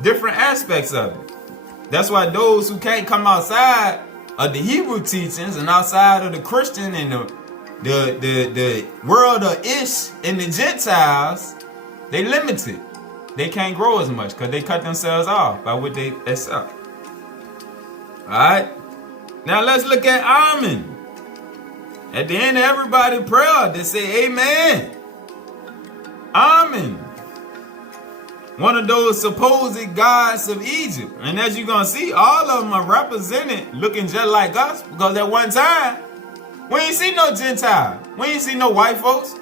different aspects of it. That's why those who can't come outside of the Hebrew teachings and outside of the Christian and the world of Ish and the Gentiles, they limited. They can't grow as much because they cut themselves off by what they accept. Alright? Now let's look at Amen. At the end of everybody's prayer, they say Amen. Amen. One of those supposed gods of Egypt. And as you're going to see, all of them are represented looking just like us. Because at one time, we ain't see no Gentile. We ain't see no white folks.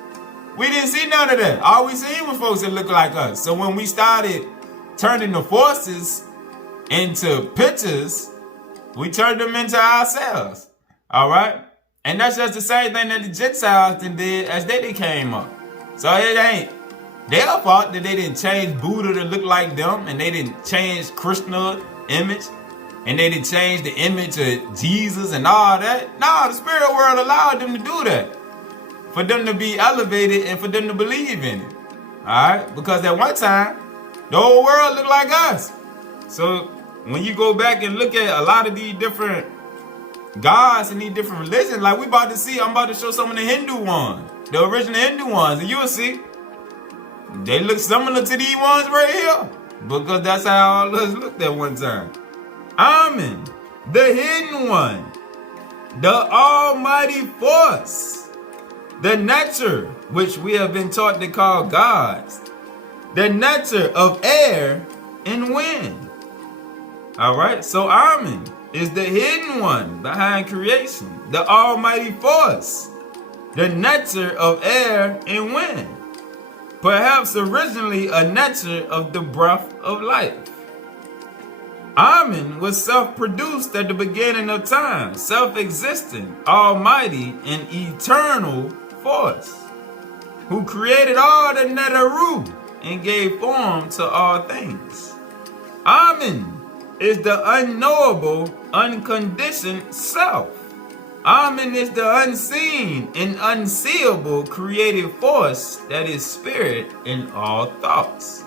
We didn't see none of that. All we seen was folks that look like us. So when we started turning the forces into pictures, we turned them into ourselves. All right? And that's just the same thing that the Gentiles did as they came up. So it ain't their fault that they didn't change Buddha to look like them, and they didn't change Krishna's image, and they didn't change the image of Jesus and all that. No, the spirit world allowed them to do that, for them to be elevated and for them to believe in it. Alright? Because at one time, the whole world looked like us. So when you go back and look at a lot of these different gods and these different religions, like I'm about to show some of the Hindu ones, the original Hindu ones, and you'll see they look similar to these ones right here, because that's how all us looked at one time. Amen. The hidden one, the almighty force, the nature which we have been taught to call gods, the nature of air and wind. All right, so Amen is the hidden one behind creation, the almighty force, the nature of air and wind, perhaps originally a nature of the breath of life. Amen was self-produced at the beginning of time, self-existent, almighty, and eternal force, who created all the Netaru and gave form to all things. Amen is the unknowable, unconditioned self. Amen is the unseen and unseeable creative force that is spirit in all thoughts.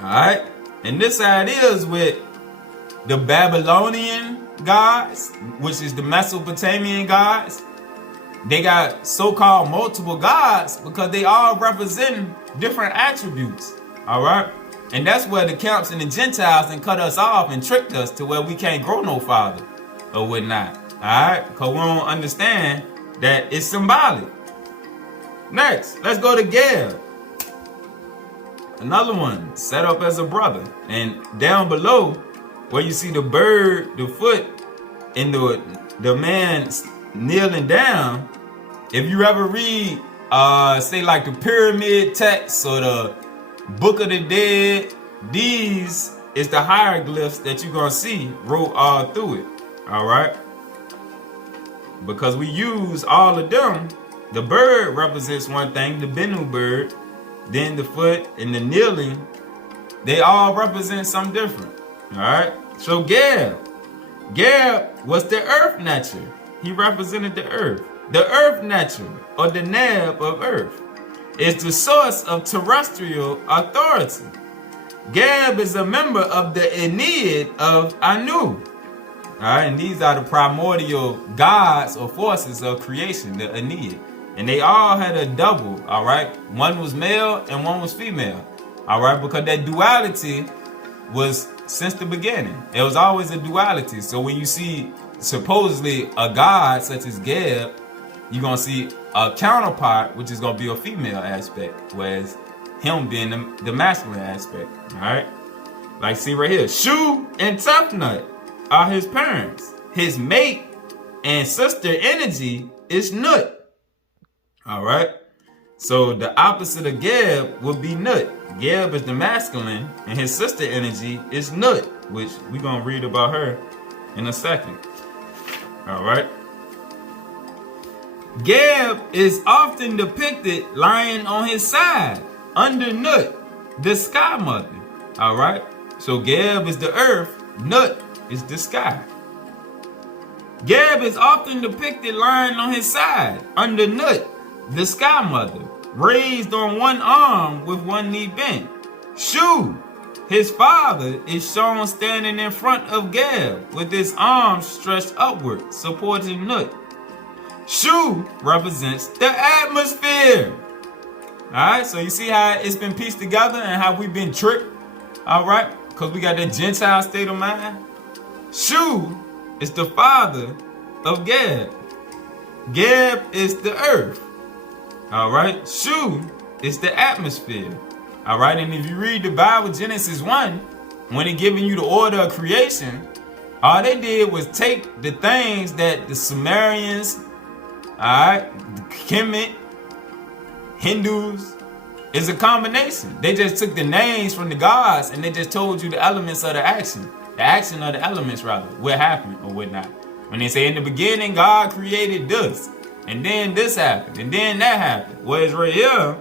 Alright? And this how it is with the Babylonian gods, which is the Mesopotamian gods. They got so-called multiple gods because they all represent different attributes. Alright? And that's where the camps and the Gentiles and cut us off and tricked us to where we can't grow no farther or whatnot. Alright? Because we don't understand that it's symbolic. Next, let's go to Geb. Another one set up as a brother. And down below, where you see the bird, the foot, and the man kneeling down, if you ever read, say like the pyramid text or the Book of the Dead, these is the hieroglyphs that you're going to see wrote all through it. Alright? Because we use all of them. The bird represents one thing, the Bennu bird. Then the foot and the kneeling, they all represent something different. Alright? So Geb was the earth nature. He represented the earth. The earth nature, or the nab of earth, is the source of terrestrial authority. Geb is a member of the Ennead of Anu. Alright, and these are the primordial gods or forces of creation, the Ennead. And they all had a double, alright? One was male and one was female. Alright, because that duality was since the beginning. It was always a duality. So when you see supposedly a god such as Geb, you're going to see a counterpart, which is going to be a female aspect, whereas him being the masculine aspect. Alright? Like see right here. Shu and Tefnut are his parents. His mate and sister energy is Nut. Alright? So the opposite of Geb would be Nut. Geb is the masculine, and his sister energy is Nut, which we're going to read about her in a second. Alright? Geb is often depicted lying on his side, under Nut, the sky mother. Alright? So Geb is the earth, Nut is the sky. Geb is often depicted lying on his side, under Nut, the sky mother, raised on one arm with one knee bent. Shu, his father, is shown standing in front of Geb with his arms stretched upward, supporting Nut. Shu represents the atmosphere. Alright, so you see how it's been pieced together and how we've been tricked? Alright, because we got that Gentile state of mind. Shu is the father of Geb. Geb is the earth. Alright, Shu is the atmosphere. Alright, and if you read the Bible, Genesis 1, when it giving you the order of creation, all they did was take the things that the Sumerians, alright, the Kemet, Hindus, is a combination. They just took the names from the gods and they just told you the elements of the action. The action of the elements, rather, what happened or what not. When they say in the beginning, God created this. and then this happened, and then that happened. Whereas right here,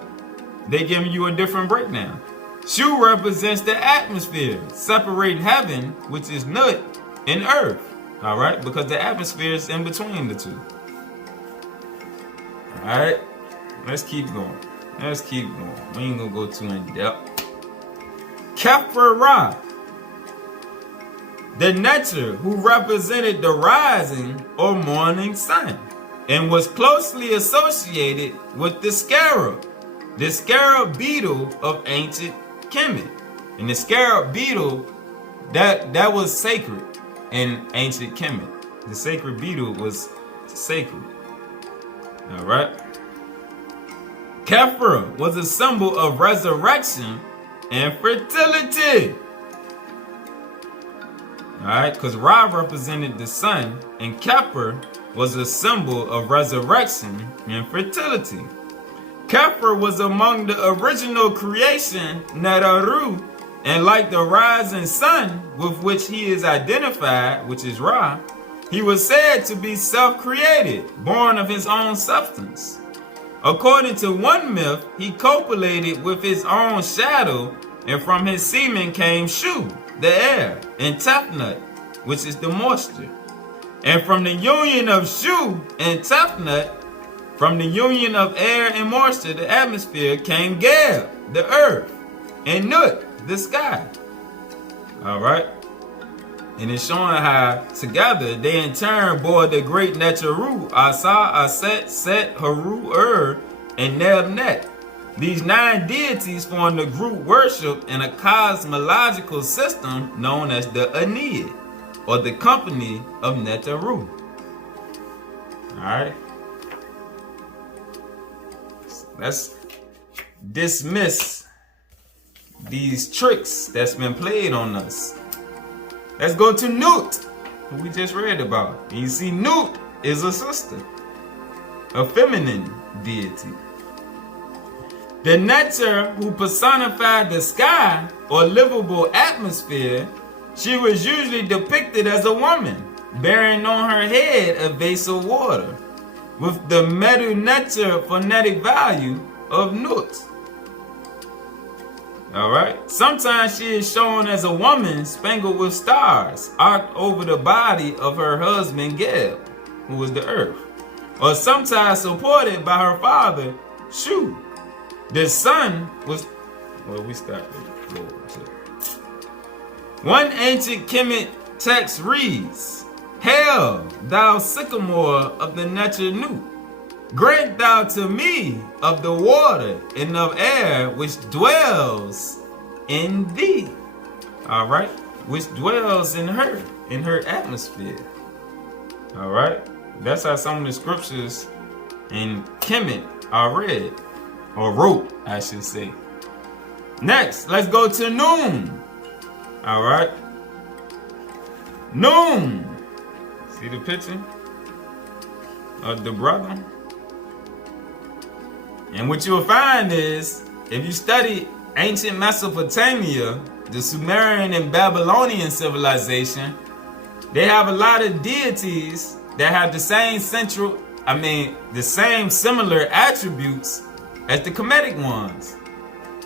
they giving you a different breakdown. Shu represents the atmosphere, separating heaven, which is Nut, and earth. All right, because the atmosphere is in between the two. All right, let's keep going. Let's keep going. We ain't gonna go too in depth. Khepra Ra, the Neter who represented the rising or morning sun, and was closely associated with the scarab beetle of ancient Kemet. And the scarab beetle, that was sacred in ancient Kemet. The sacred beetle was sacred. All right. Khepra was a symbol of resurrection and fertility. Alright, because Ra represented the sun, and Khepra was a symbol of resurrection and fertility. Khepra was among the original creation, Netaru, and like the rising sun with which he is identified, which is Ra, he was said to be self-created, born of his own substance. According to one myth, he copulated with his own shadow, and from his semen came Shu, the air, and Tefnut, which is the moisture. And from the union of Shu and Tefnut, from the union of air and moisture, the atmosphere, came Geb, the earth, and Nut, the sky. All right. And it's showing how together they in turn bore the great Neteru, Asa, Aset, Set, Haru, and Nebnet. These 9 deities form the group worship in a cosmological system known as the Aeneid, or the company of Neteru. Alright. Let's dismiss these tricks that's been played on us. Let's go to Nut, who we just read about. And you see, Nut is a sister, a feminine deity. The Neter who personified the sky or livable atmosphere, she was usually depicted as a woman, bearing on her head a vase of water, with the Medu Neter phonetic value of Nut. Alright, sometimes she is shown as a woman spangled with stars, arced over the body of her husband Geb, who was the earth, or sometimes supported by her father, Shu. The sun was, well, we started. One ancient Kemet text reads, Hail, thou sycamore of the Neter Nut, grant thou to me of the water and of air which dwells in thee. All right, which dwells in her atmosphere. All right, that's how some of the scriptures in Kemet are read, or wrote, I should say. Next, let's go to Nun. All right, Nun. See the picture of the brother? And what you'll find is, if you study ancient Mesopotamia, the Sumerian and Babylonian civilization, they have a lot of deities that have the same the same similar attributes as the Kemetic ones.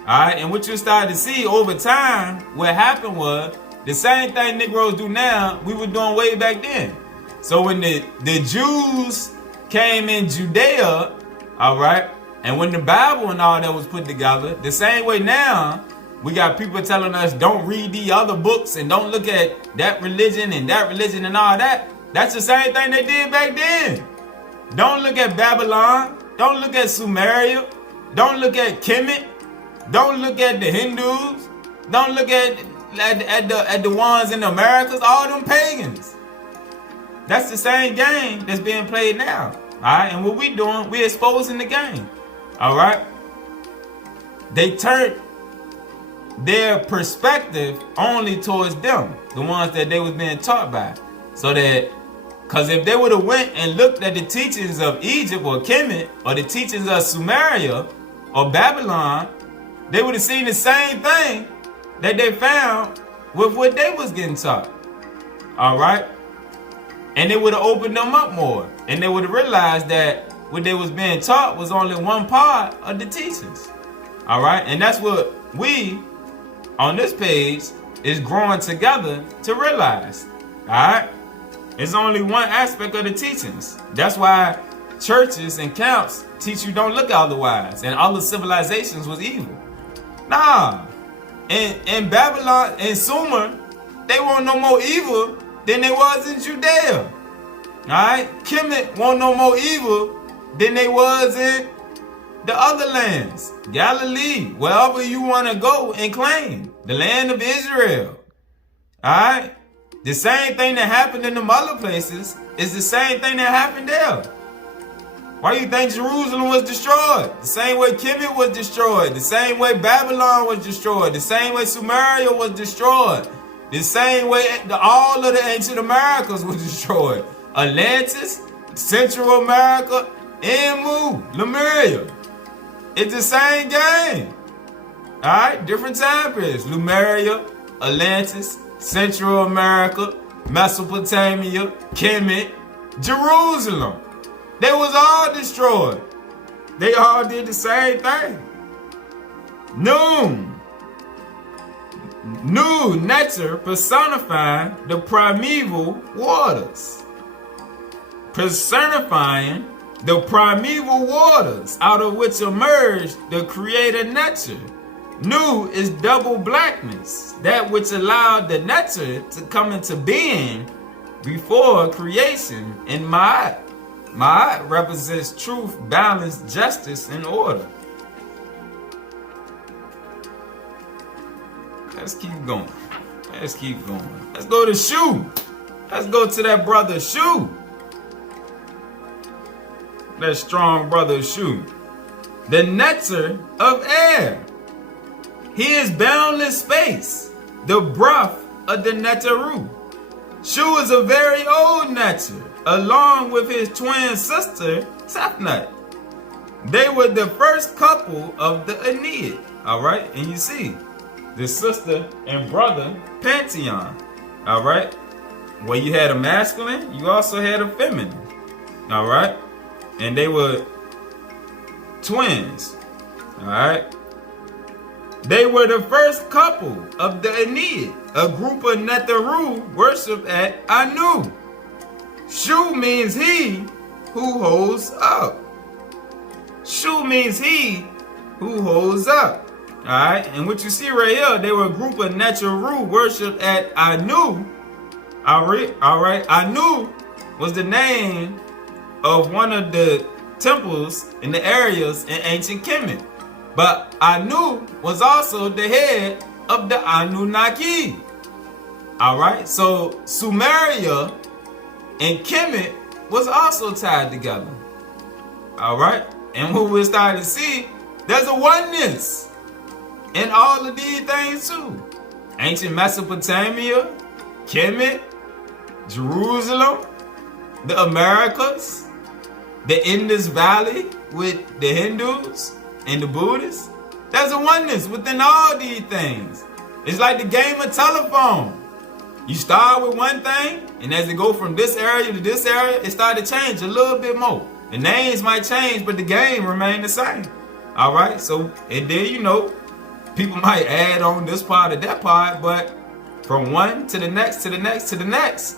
Alright, and what you start to see over time, what happened was, the same thing Negroes do now, we were doing way back then. So when the Jews came in Judea, alright, and when the Bible and all that was put together, the same way now, we got people telling us don't read the other books and don't look at that religion and all that. That's the same thing they did back then. Don't look at Babylon. Don't look at Sumeria. Don't look at Kemet. Don't look at the Hindus. Don't look at the ones in the Americas. All them pagans. That's the same game that's being played now. All right, and what we doing, we exposing the game. All right. They turned their perspective only towards them, the ones that they was being taught by. So that, because if they would have went and looked at the teachings of Egypt or Kemet, or the teachings of Sumeria or Babylon, they would have seen the same thing that they found with what they was getting taught. All right. And it would have opened them up more. And they would have realized that what they was being taught was only one part of the teachings. All right, and that's what we on this page is growing together to realize. All right, it's only one aspect of the teachings. That's why churches and camps teach you don't look otherwise, and other civilizations was evil. Nah, in Babylon and Sumer, they weren't no more evil than they was in Judea. Alright? Kemet weren't no more evil than they was in the other lands. Galilee, wherever you want to go and claim. The land of Israel. Alright? The same thing that happened in them other places is the same thing that happened there. Why do you think Jerusalem was destroyed? The same way Kemet was destroyed. The same way Babylon was destroyed. The same way Sumeria was destroyed. The same way all of the ancient Americas was destroyed. Atlantis, Central America, and Lemuria. It's the same game. Alright, different time periods. Lemuria, Atlantis, Central America, Mesopotamia, Kemet, Jerusalem. They was all destroyed. They all did the same thing. New nature personifying the primeval waters. Personifying the primeval waters out of which emerged the creator nature. New is double blackness, that which allowed the nature to come into being before creation in Ma'at. Ma'at represents truth, balance, justice, and order. Let's keep going. Let's keep going. Let's go to Shu. Let's go to that brother Shu. That strong brother Shu. The nectar of air. He is boundless space, the breath of the Netaru. Shu is a very old nature, along with his twin sister, Tefnut. They were the first couple of the Aeneid. Alright, and you see, the sister and brother pantheon. Alright, where you had a masculine, you also had a feminine. Alright, and they were twins. Alright, they were the first couple of the Aeneid. A group of Netaru worship at Anu. Shu means he who holds up. Shu means he who holds up. Alright, and what you see right here, they were a group of Netaru worship at Anu. Alright, Anu was the name of one of the temples in the areas in ancient Kemet. But Anu was also the head of the Anunnaki. Alright, so Sumeria and Kemet was also tied together. Alright, and what we're starting to see, there's a oneness in all of these things too. Ancient Mesopotamia, Kemet, Jerusalem, the Americas, the Indus Valley with the Hindus and the Buddhists. There's a oneness within all these things. It's like the game of telephone. You start with one thing, and as it go from this area to this area, it started to change a little bit more. The names might change, but the game remain the same. Alright, so, and then you know, people might add on this part or that part, but from one to the next, to the next, to the next,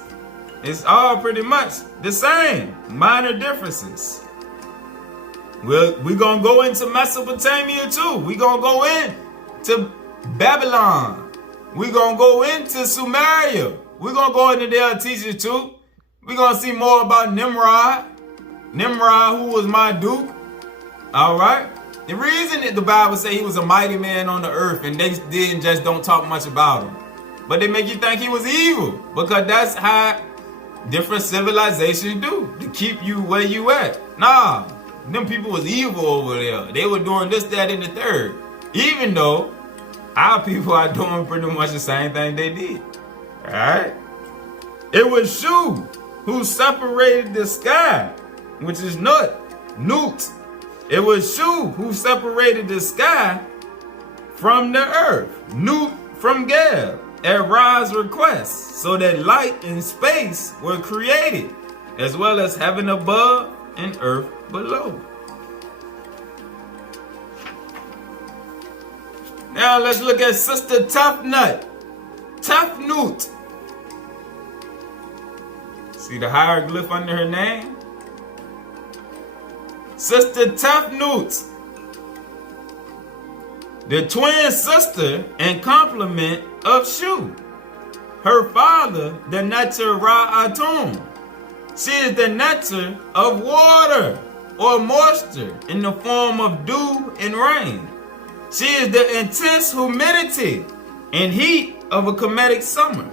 it's all pretty much the same. Minor differences. We're going to go into Mesopotamia too. We're going to go into Babylon. We're going to go into Sumeria. We're going to go into their teachers too. We're going to see more about Nimrod. Nimrod, who was my duke. Alright? The reason that the Bible say he was a mighty man on the earth and they didn't just don't talk much about him. But they make you think he was evil. Because that's how different civilizations do. To keep you where you at. Nah. Them people was evil over there. They were doing this, that, and the third. Even though our people are doing pretty much the same thing they did. Alright? It was Shu who separated the sky, which is Nut. It was Shu who separated the sky from the earth. Nut from Geb at Ra's request, so that light and space were created, as well as heaven above and earth below. Now let's look at Sister Tufnut. Tufnut. See the hieroglyph under her name? Sister Tufnut, the twin sister and complement of Shu. Her father, the Neter Ra-Atum. She is the nectar of water or moisture in the form of dew and rain. She is the intense humidity and heat of a Kemetic summer.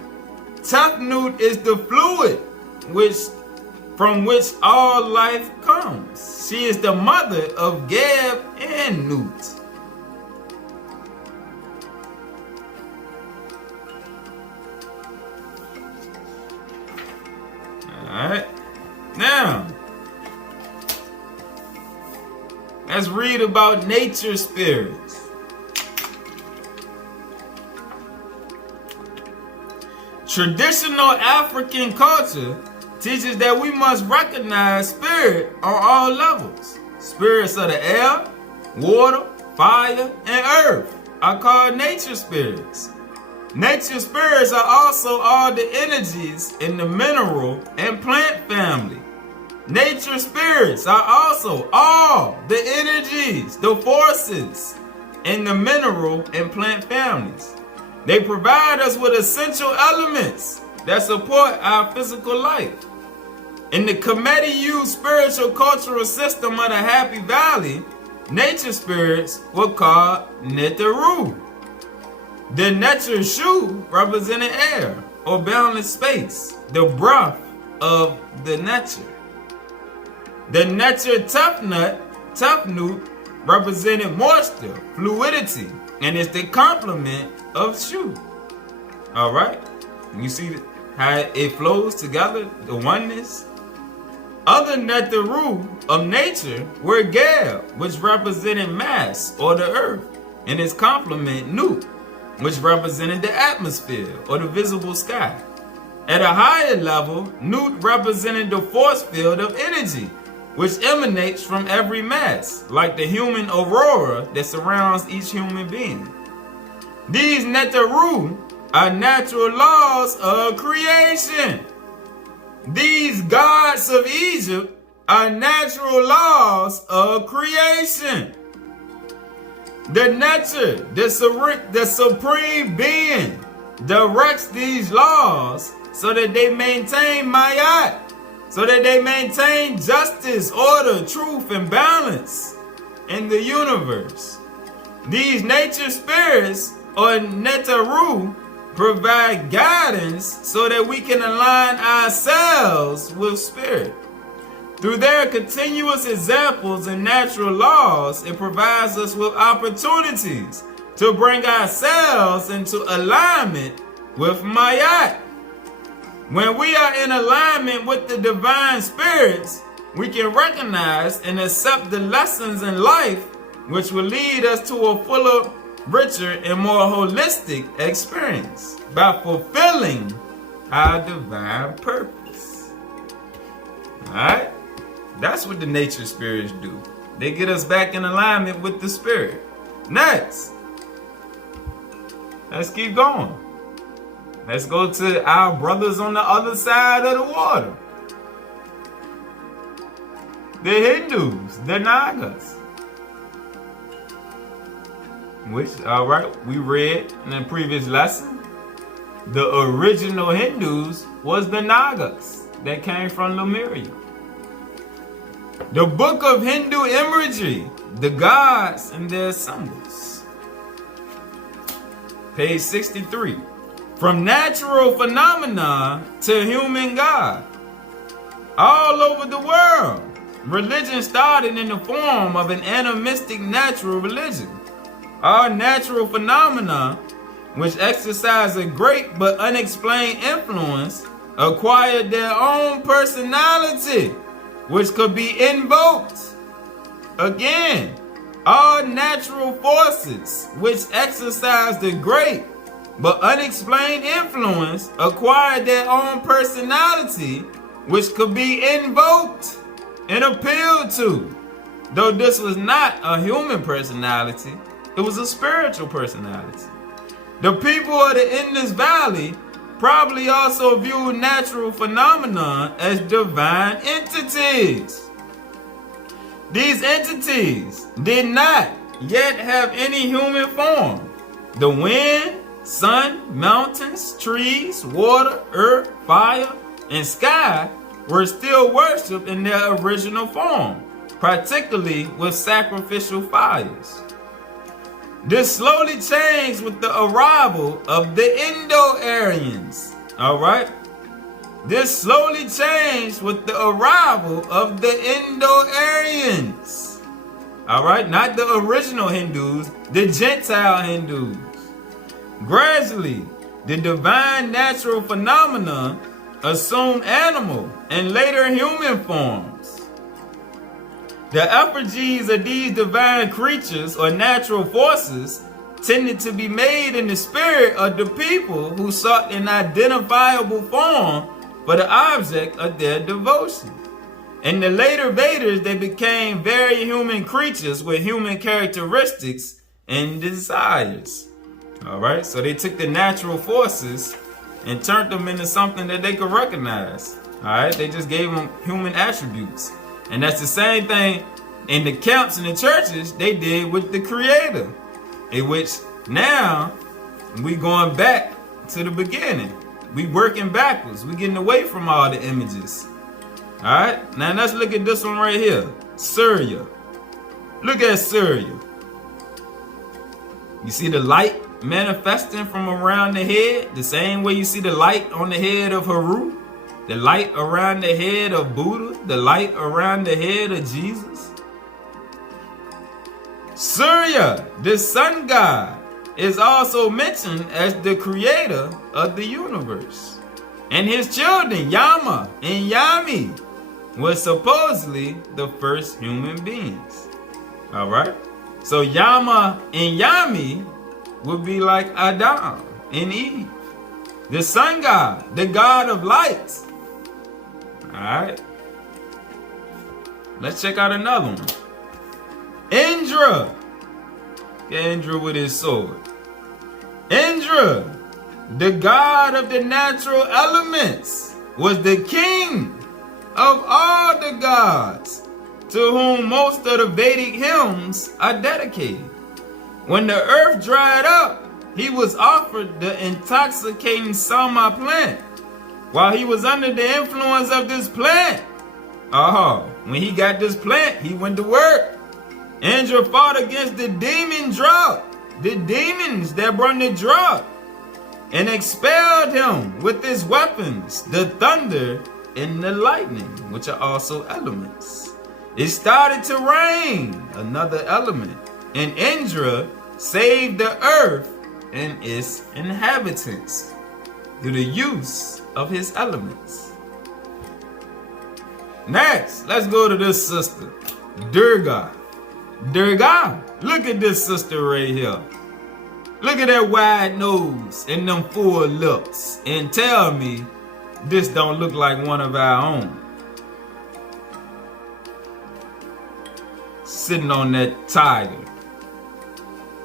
Tufnut is the fluid from which all life comes. She is the mother of Geb and Nut. Alright, now let's read about nature spirits. Traditional African culture teaches that we must recognize spirit on all levels. Spirits of the air, water, fire, and earth are called nature spirits. Nature spirits are also all the energies in the mineral and plant family. Nature spirits are also all the energies, the forces in the mineral and plant families. They provide us with essential elements that support our physical life. In the Kemetic spiritual cultural system of the Happy Valley, nature spirits were called Neteru. The Neter Shu represented air or boundless space, the breath of the Neter. The Neter Tufnut represented moisture, fluidity, and is the complement of Shu. Alright? You see how it flows together, the oneness? Other Neteru of nature were Geb, which represented mass or the earth, and its complement Nut, which represented the atmosphere or the visible sky. At a higher level, Nut represented the force field of energy, which emanates from every mass, like the human aurora that surrounds each human being. These Neteru are natural laws of creation. These gods of Egypt are natural laws of creation. The Neter, the supreme being, directs these laws so that they maintain Mayat, so that they maintain justice, order, truth, and balance in the universe. These nature spirits, or Neteru, provide guidance so that we can align ourselves with spirit. Through their continuous examples and natural laws, it provides us with opportunities to bring ourselves into alignment with Mayat. When we are in alignment with the divine spirits, we can recognize and accept the lessons in life which will lead us to a fuller, richer, and more holistic experience by fulfilling our divine purpose. Alright? That's what the nature spirits do. They get us back in alignment with the spirit. Next, let's keep going. Let's go to our brothers on the other side of the water. The Hindus, the Nagas. Which, alright, we read in the previous lesson. The original Hindus was the Nagas that came from Lemuria. The book of Hindu imagery, the gods and their symbols. Page 63. From natural phenomena to human God. All over the world, religion started in the form of an animistic natural religion. All natural phenomena, which exercise a great but unexplained influence, acquired their own personality, which could be invoked. Again, all natural forces which exercise the great but unexplained influence acquired their own personality, which could be invoked. and appealed to. Though this was not a human personality, it was a spiritual personality. The people of the Indus Valley probably also viewed natural phenomena as divine entities. These entities did not yet have any human form. The wind, sun, mountains, trees, water, earth, fire, and sky were still worshipped in their original form, particularly with sacrificial fires. This slowly changed with the arrival of the Indo-Aryans. Alright? This slowly changed with the arrival of the Indo-Aryans. Alright? Not the original Hindus, the Gentile Hindus. Gradually, the divine natural phenomena assumed animal and later human forms. The effigies of these divine creatures or natural forces tended to be made in the spirit of the people who sought an identifiable form for the object of their devotion. In the later Vedas, they became very human creatures with human characteristics and desires. Alright, so they took the natural forces and turned them into something that they could recognize. Alright, they just gave them human attributes. And that's the same thing in the camps and the churches they did with the Creator. In which now we going back to the beginning. We working backwards. We getting away from all the images. Alright, now let's look at this one right here. Surya. Look at Surya. You see the light manifesting from around the head? The same way you see the light on the head of Haru? The light around the head of Buddha, the light around the head of Jesus. Surya, the sun god, is also mentioned as the creator of the universe. And his children, Yama and Yami, were supposedly the first human beings. Alright? So Yama and Yami would be like Adam and Eve. The sun god, the god of light. Alright. Let's check out another one. Indra. Indra with his sword. Indra, the god of the natural elements, was the king of all the gods, to whom most of the Vedic hymns are dedicated. When the earth dried up, he was offered the intoxicating Sama plant. While he was under the influence of this plant, when he got this plant, he went to work. Indra fought against the demon drought, the demons that brought the drought, and expelled him with his weapons, the thunder and the lightning, which are also elements. It started to rain, another element, and Indra saved the earth and its inhabitants through the use of his elements. Next, let's go to this sister, Durga. Durga, look at this sister right here. Look at that wide nose and them full lips, and tell me this don't look like one of our own. Sitting on that tiger.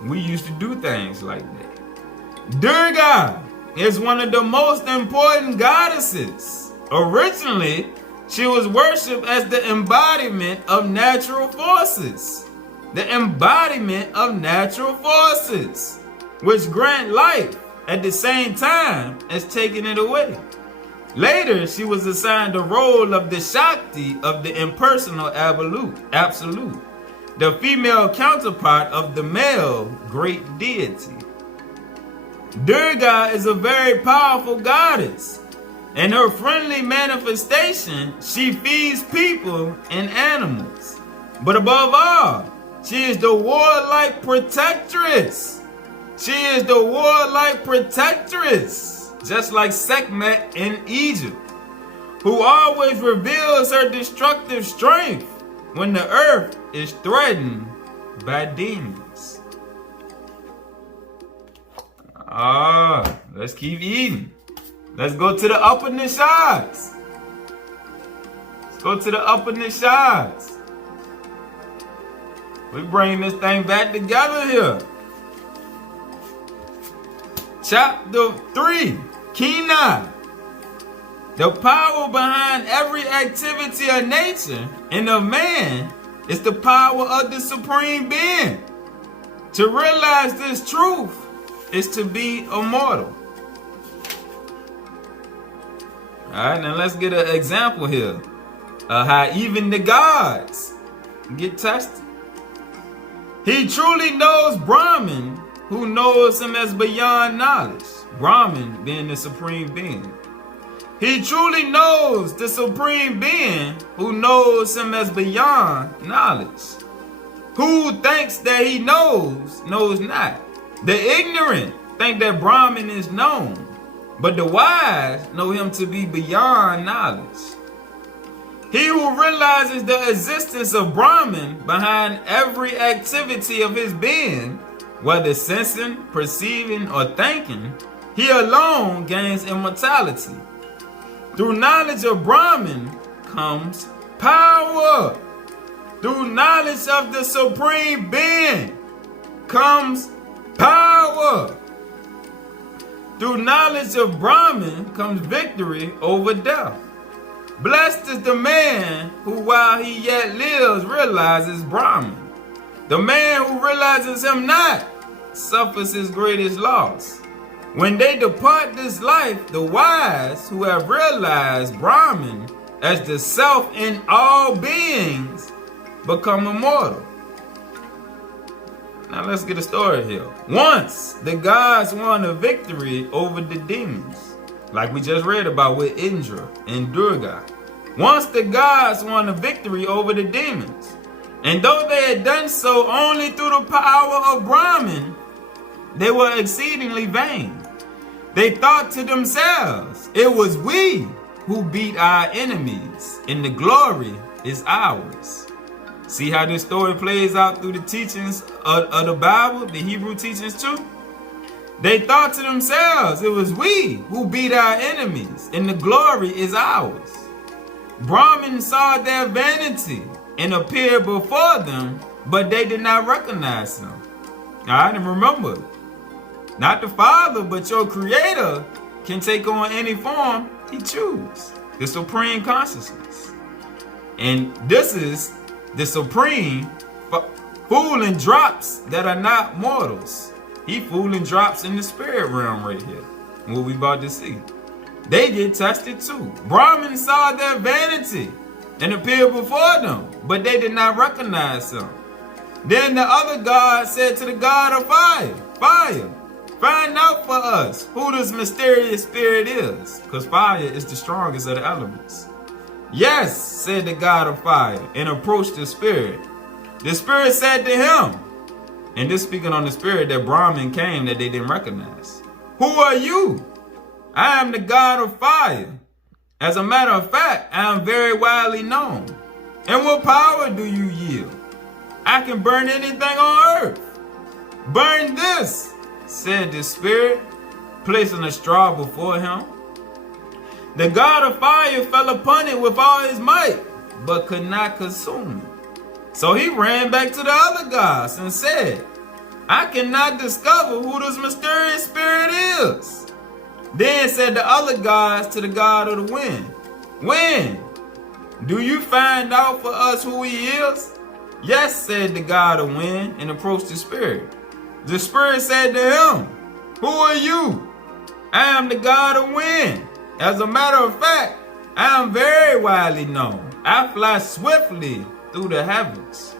We used to do things like that. Durga is one of the most important goddesses. Originally, she was worshipped as the embodiment of natural forces. The embodiment of natural forces, which grant life at the same time as taking it away. Later, she was assigned the role of the Shakti of the impersonal absolute, the female counterpart of the male great deity. Durga is a very powerful goddess. In her friendly manifestation, she feeds people and animals. But above all, she is the warlike protectress. She is the warlike protectress, just like Sekhmet in Egypt, who always reveals her destructive strength when the earth is threatened by demons. Let's keep eating. Let's go to the Upanishads. Go to the upper Nishads. We bring this thing back together here. Chapter 3, Kina. The power behind every activity of nature and of man is the power of the Supreme Being. To realize this truth is to be immortal. Alright, now let's get an example here of how even the gods get tested. He truly knows Brahman, who knows him as beyond knowledge. Brahman being the Supreme Being. He truly knows the Supreme Being, who knows him as beyond knowledge. Who thinks that he knows not. The ignorant think that Brahman is known, but the wise know him to be beyond knowledge. He who realizes the existence of Brahman behind every activity of his being, whether sensing, perceiving, or thinking, he alone gains immortality. Through knowledge of Brahman comes power. Through knowledge of the Supreme Being comes power. Through knowledge of Brahman comes victory over death. Blessed is the man who while he yet lives realizes Brahman. The man who realizes him not suffers his greatest loss. When they depart this life, the wise who have realized Brahman as the self in all beings become immortal. Now let's get a story here. Once the gods won a victory over the demons, like we just read about with Indra and Durga. Once the gods won a victory over the demons, and though they had done so only through the power of Brahman, they were exceedingly vain. They thought to themselves, it was we who beat our enemies, and the glory is ours. See how this story plays out through the teachings of the Bible, the Hebrew teachings too? They thought to themselves, it was we who beat our enemies, and the glory is ours. Brahman saw their vanity and appeared before them, but they did not recognize him. Alright, and remember, not the Father, but your Creator can take on any form he chooses. The Supreme Consciousness. And this is the Supreme fooling drops that are not mortals. He fooling drops in the spirit realm right here. What we about to see. They get tested too. Brahman saw their vanity and appeared before them, but they did not recognize him. Then the other god said to the god of fire, Fire, find out for us who this mysterious spirit is, because fire is the strongest of the elements. Yes, said the god of fire, and approached the spirit. The spirit said to him, and this speaking on the spirit that Brahman came that they didn't recognize. Who are you? I am the god of fire. As a matter of fact, I am very widely known. And what power do you yield? I can burn anything on earth. Burn this, said the spirit, placing a straw before him. The god of fire fell upon it with all his might, but could not consume it. So he ran back to the other gods and said, I cannot discover who this mysterious spirit is. Then said the other gods to the god of the wind, Wind, do you find out for us who he is? Yes, said the god of wind, and approached the spirit. The spirit said to him, Who are you? I am the god of wind. As a matter of fact, I am very widely known. I fly swiftly through the heavens.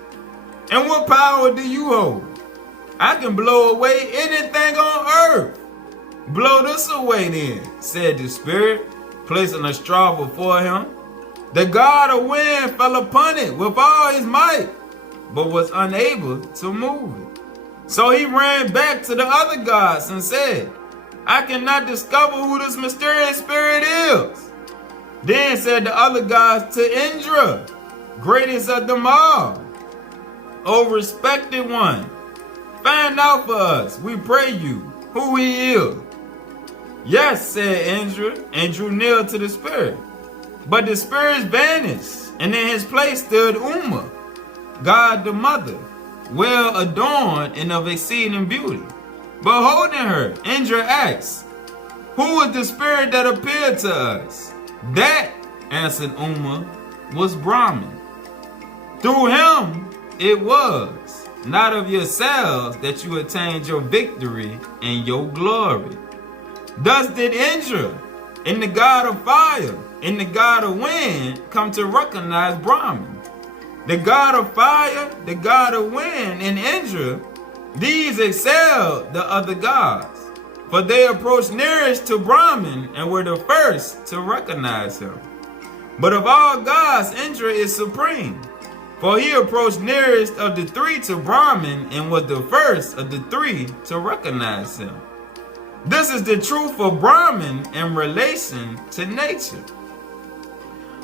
And what power do you hold? I can blow away anything on earth. Blow this away then, said the spirit, placing a straw before him. The god of wind fell upon it with all his might, but was unable to move it. So he ran back to the other gods and said, I cannot discover who this mysterious spirit is. Then said the other gods to Indra, greatest of them all, O respected one, find out for us, we pray you, who he is. Yes, said Indra, and drew near to the spirit. But the spirit vanished, and in his place stood Uma, God the mother, well adorned and of exceeding beauty. Beholding her, Indra asked, "Who is the spirit that appeared to us?" "That," answered Uma, "was Brahman. Through him it was, not of yourselves, that you attained your victory and your glory. Thus did Indra, and the god of fire, and the god of wind come to recognize Brahman. The god of fire, the god of wind, and Indra, these excelled the other gods, for they approached nearest to Brahman and were the first to recognize him. But of all gods, Indra is supreme, for he approached nearest of the three to Brahman and was the first of the three to recognize him. This is the truth of Brahman in relation to nature.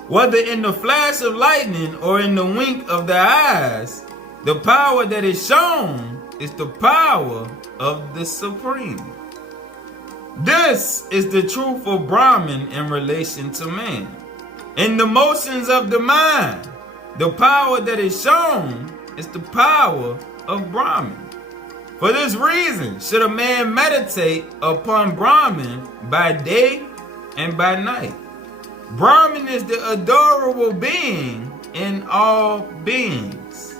Whether in the flash of lightning or in the wink of the eyes, the power that is shown is the power of the Supreme. This is the truth of Brahman in relation to man. In the motions of the mind, the power that is shown is the power of Brahman. For this reason should a man meditate upon Brahman by day and by night. Brahman is the adorable being in all beings.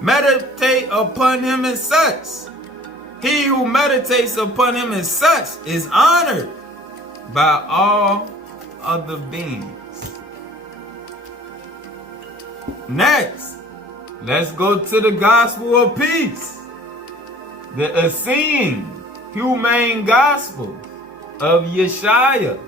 Meditate upon him as such. He who meditates upon him as such is honored by all other beings. Next, let's go to the gospel of peace. The Essene, humane gospel of Yeshaya.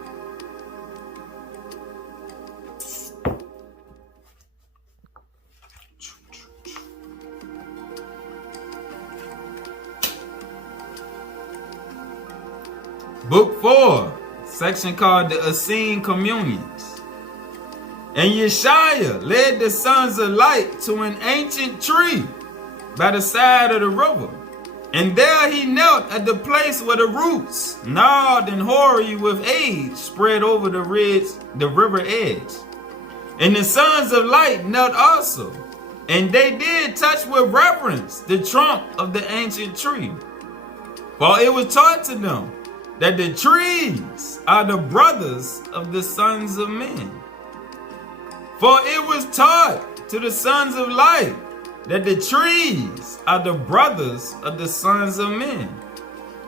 Book 4, section called the Essene Communions. And Yeshaya led the sons of light to an ancient tree by the side of the river. And there he knelt at the place where the roots, gnarled and hoary with age, spread over the river edge. And the sons of light knelt also, and they did touch with reverence the trunk of the ancient tree. For it was taught to them that the trees are the brothers of the sons of men. For it was taught to the sons of light that the trees are the brothers of the sons of men.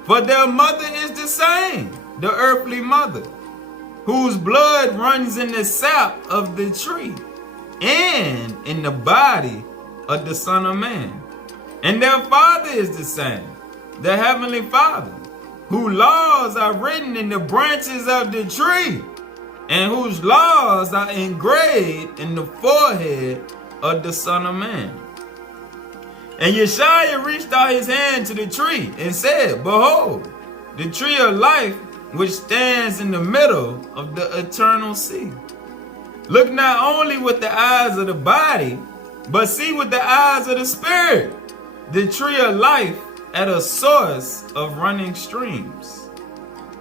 For their mother is the same, the earthly mother, whose blood runs in the sap of the tree and in the body of the Son of Man. And their father is the same, the heavenly Father, whose laws are written in the branches of the tree, and whose laws are engraved in the forehead of the Son of Man. And Yeshaya reached out his hand to the tree and said, "Behold, the tree of life which stands in the middle of the eternal sea. Look not only with the eyes of the body, but see with the eyes of the spirit, the tree of life at a source of running streams,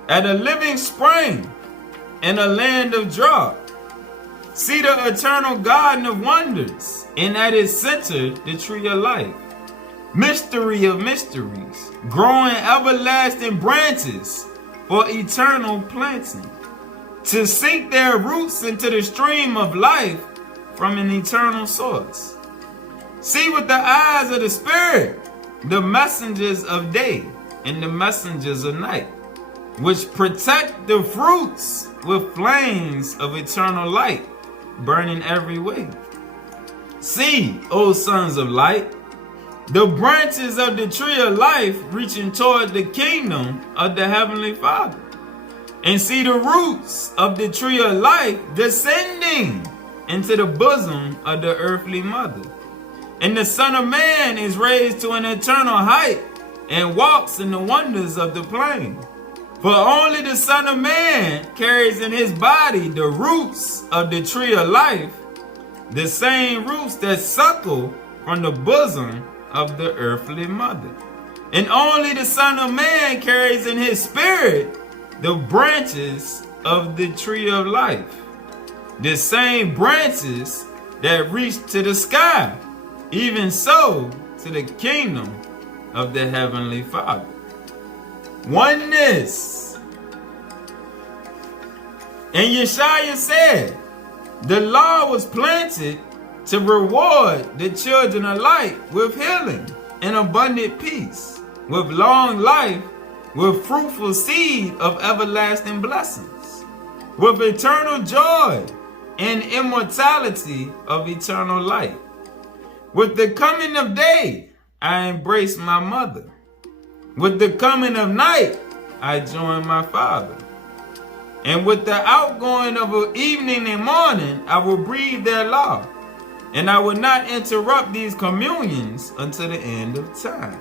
at a living spring, in a land of drought. See the eternal garden of wonders, and at its center the tree of life. Mystery of mysteries, growing everlasting branches for eternal planting, to sink their roots into the stream of life from an eternal source. See with the eyes of the spirit the messengers of day and the messengers of night, which protect the fruits with flames of eternal light, burning every way. See, O sons of light, the branches of the tree of life reaching toward the kingdom of the heavenly Father. And see the roots of the tree of life descending into the bosom of the earthly mother. And the Son of Man is raised to an eternal height and walks in the wonders of the plain. For only the Son of Man carries in his body the roots of the tree of life, the same roots that suckle from the bosom of the earthly mother. And only the Son of Man carries in his spirit the branches of the tree of life, the same branches that reach to the sky, even so to the kingdom of the Heavenly Father. Oneness. And Yeshaya said, the law was planted to reward the children of light with healing and abundant peace, with long life, with fruitful seed of everlasting blessings, with eternal joy and immortality of eternal life. With the coming of day, I embrace my mother. With the coming of night, I join my father. And with the outgoing of evening and morning, I will breathe their law. And I will not interrupt these communions until the end of time.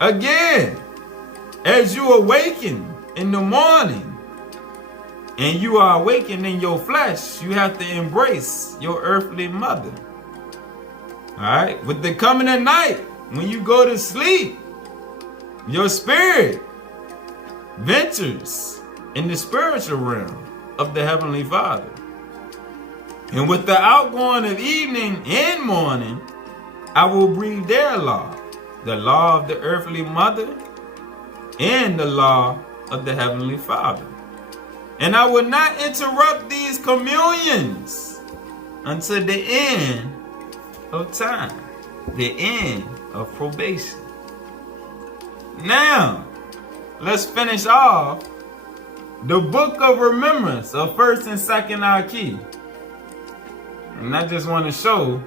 Again, as you awaken in the morning, and you are awakened in your flesh, you have to embrace your earthly mother. Alright? With the coming of night, when you go to sleep, your spirit ventures in the spiritual realm of the Heavenly Father. And with the outgoing of evening and morning, I will breathe their law, the law of the earthly mother and the law of the Heavenly Father. And I will not interrupt these communions until the end of time, the end of probation. Now, let's finish off the book of remembrance of 1st and 2nd Arki. And I just want to show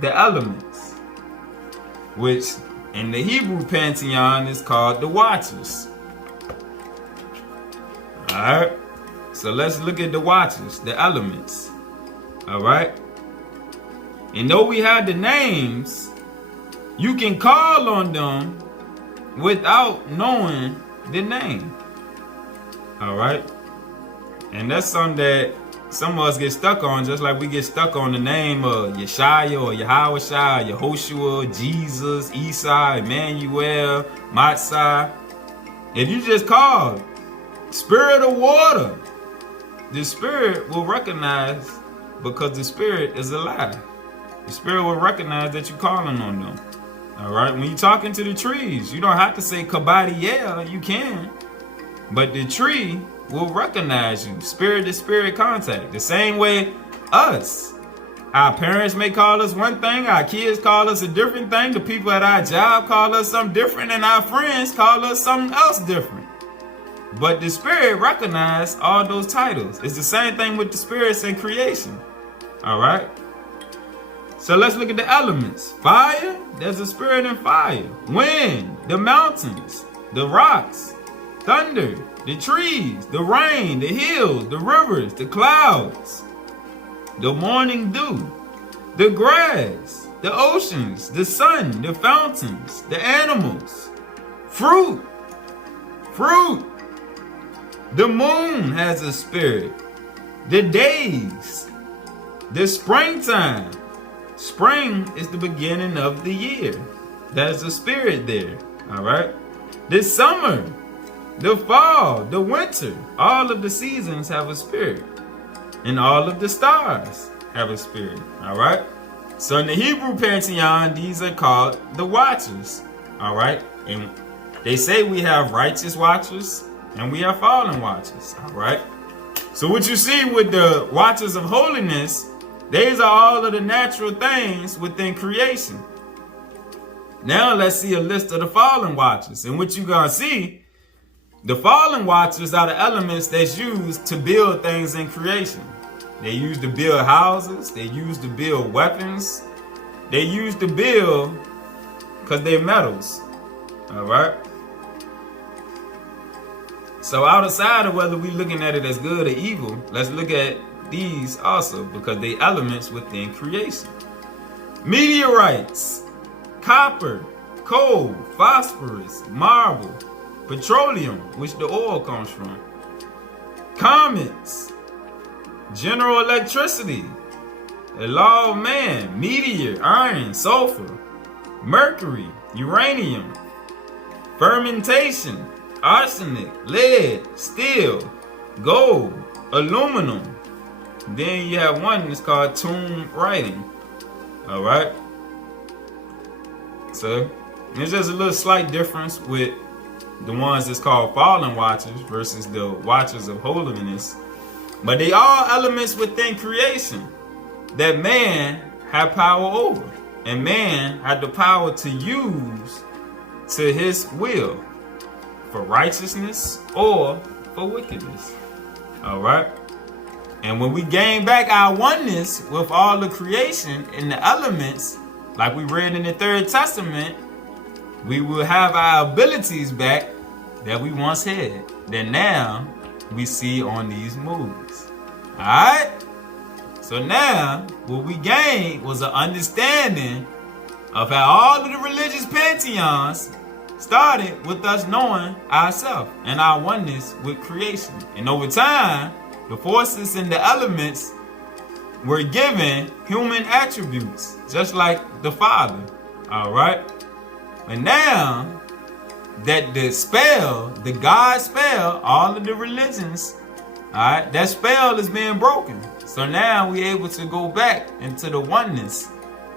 the elements, which in the Hebrew pantheon is called the Watchers. Alright, so let's look at the Watchers, the elements. Alright, and though we have the names, you can call on them without knowing the name. Alright, and that's something that some of us get stuck on, just like we get stuck on the name of Yeshaya or Yahawashai, Yehoshua, Jesus, Esau, Emmanuel, Matzah. If you just call Spirit of Water, the Spirit will recognize, because the Spirit is alive. The Spirit will recognize that you're calling on them. Alright, when you're talking to the trees, you don't have to say Kabadi, yeah, you can. But the tree will recognize you, spirit to spirit contact. The same way us. Our parents may call us one thing, our kids call us a different thing, the people at our job call us something different, and our friends call us something else different. But the spirit recognizes all those titles. It's the same thing with the spirits in creation. Alright? So let's look at the elements. Fire, there's a spirit in fire. Wind, the mountains, the rocks, thunder, the trees, the rain, the hills, the rivers, the clouds, the morning dew, the grass, the oceans, the sun, the fountains, the animals, fruit. The moon has a spirit. The days, the springtime. Spring is the beginning of the year. There's a spirit there. All right. The summer, the fall, the winter, all of the seasons have a spirit. And all of the stars have a spirit. All right. So in the Hebrew pantheon, these are called the Watchers. All right. And they say we have righteous watchers and we have fallen watchers. All right. So what you see with the Watchers of holiness, these are all of the natural things within creation. Now let's see a list of the fallen watchers. And what you're going to see, the fallen watchers are the elements that's used to build things in creation. They used to build houses. They used to build weapons. They used to build because they're metals. All right. So outside of whether we're looking at it as good or evil, let's look at these also because they elements within creation. Meteorites, copper, coal, phosphorus, marble, petroleum, which the oil comes from, comets, general electricity, the law of man, meteor, iron, sulfur, mercury, uranium, fermentation, arsenic, lead, steel, gold, aluminum, Then you have one that's called tomb writing. Alright? So, there's just a little slight difference with the ones that's called fallen watchers versus the watchers of holiness. But they are elements within creation that man had power over. And man had the power to use to his will for righteousness or for wickedness. Alright? And when we gain back our oneness with all the creation and the elements, like we read in the Third Testament, we will have our abilities back that we once had, that now we see on these movies. Alright? So now, what we gained was an understanding of how all of the religious pantheons started with us knowing ourselves and our oneness with creation. And over time, the forces and the elements were given human attributes, just like the Father. Alright? And now that the spell, the God spell, all of the religions, alright, that spell is being broken. So now we're able to go back into the oneness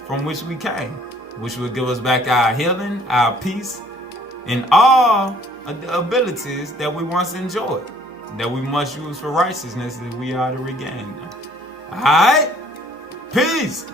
from which we came, which will give us back our healing, our peace, and all of the abilities that we once enjoyed, that we must use for righteousness if we are to regain them. Alright? Peace!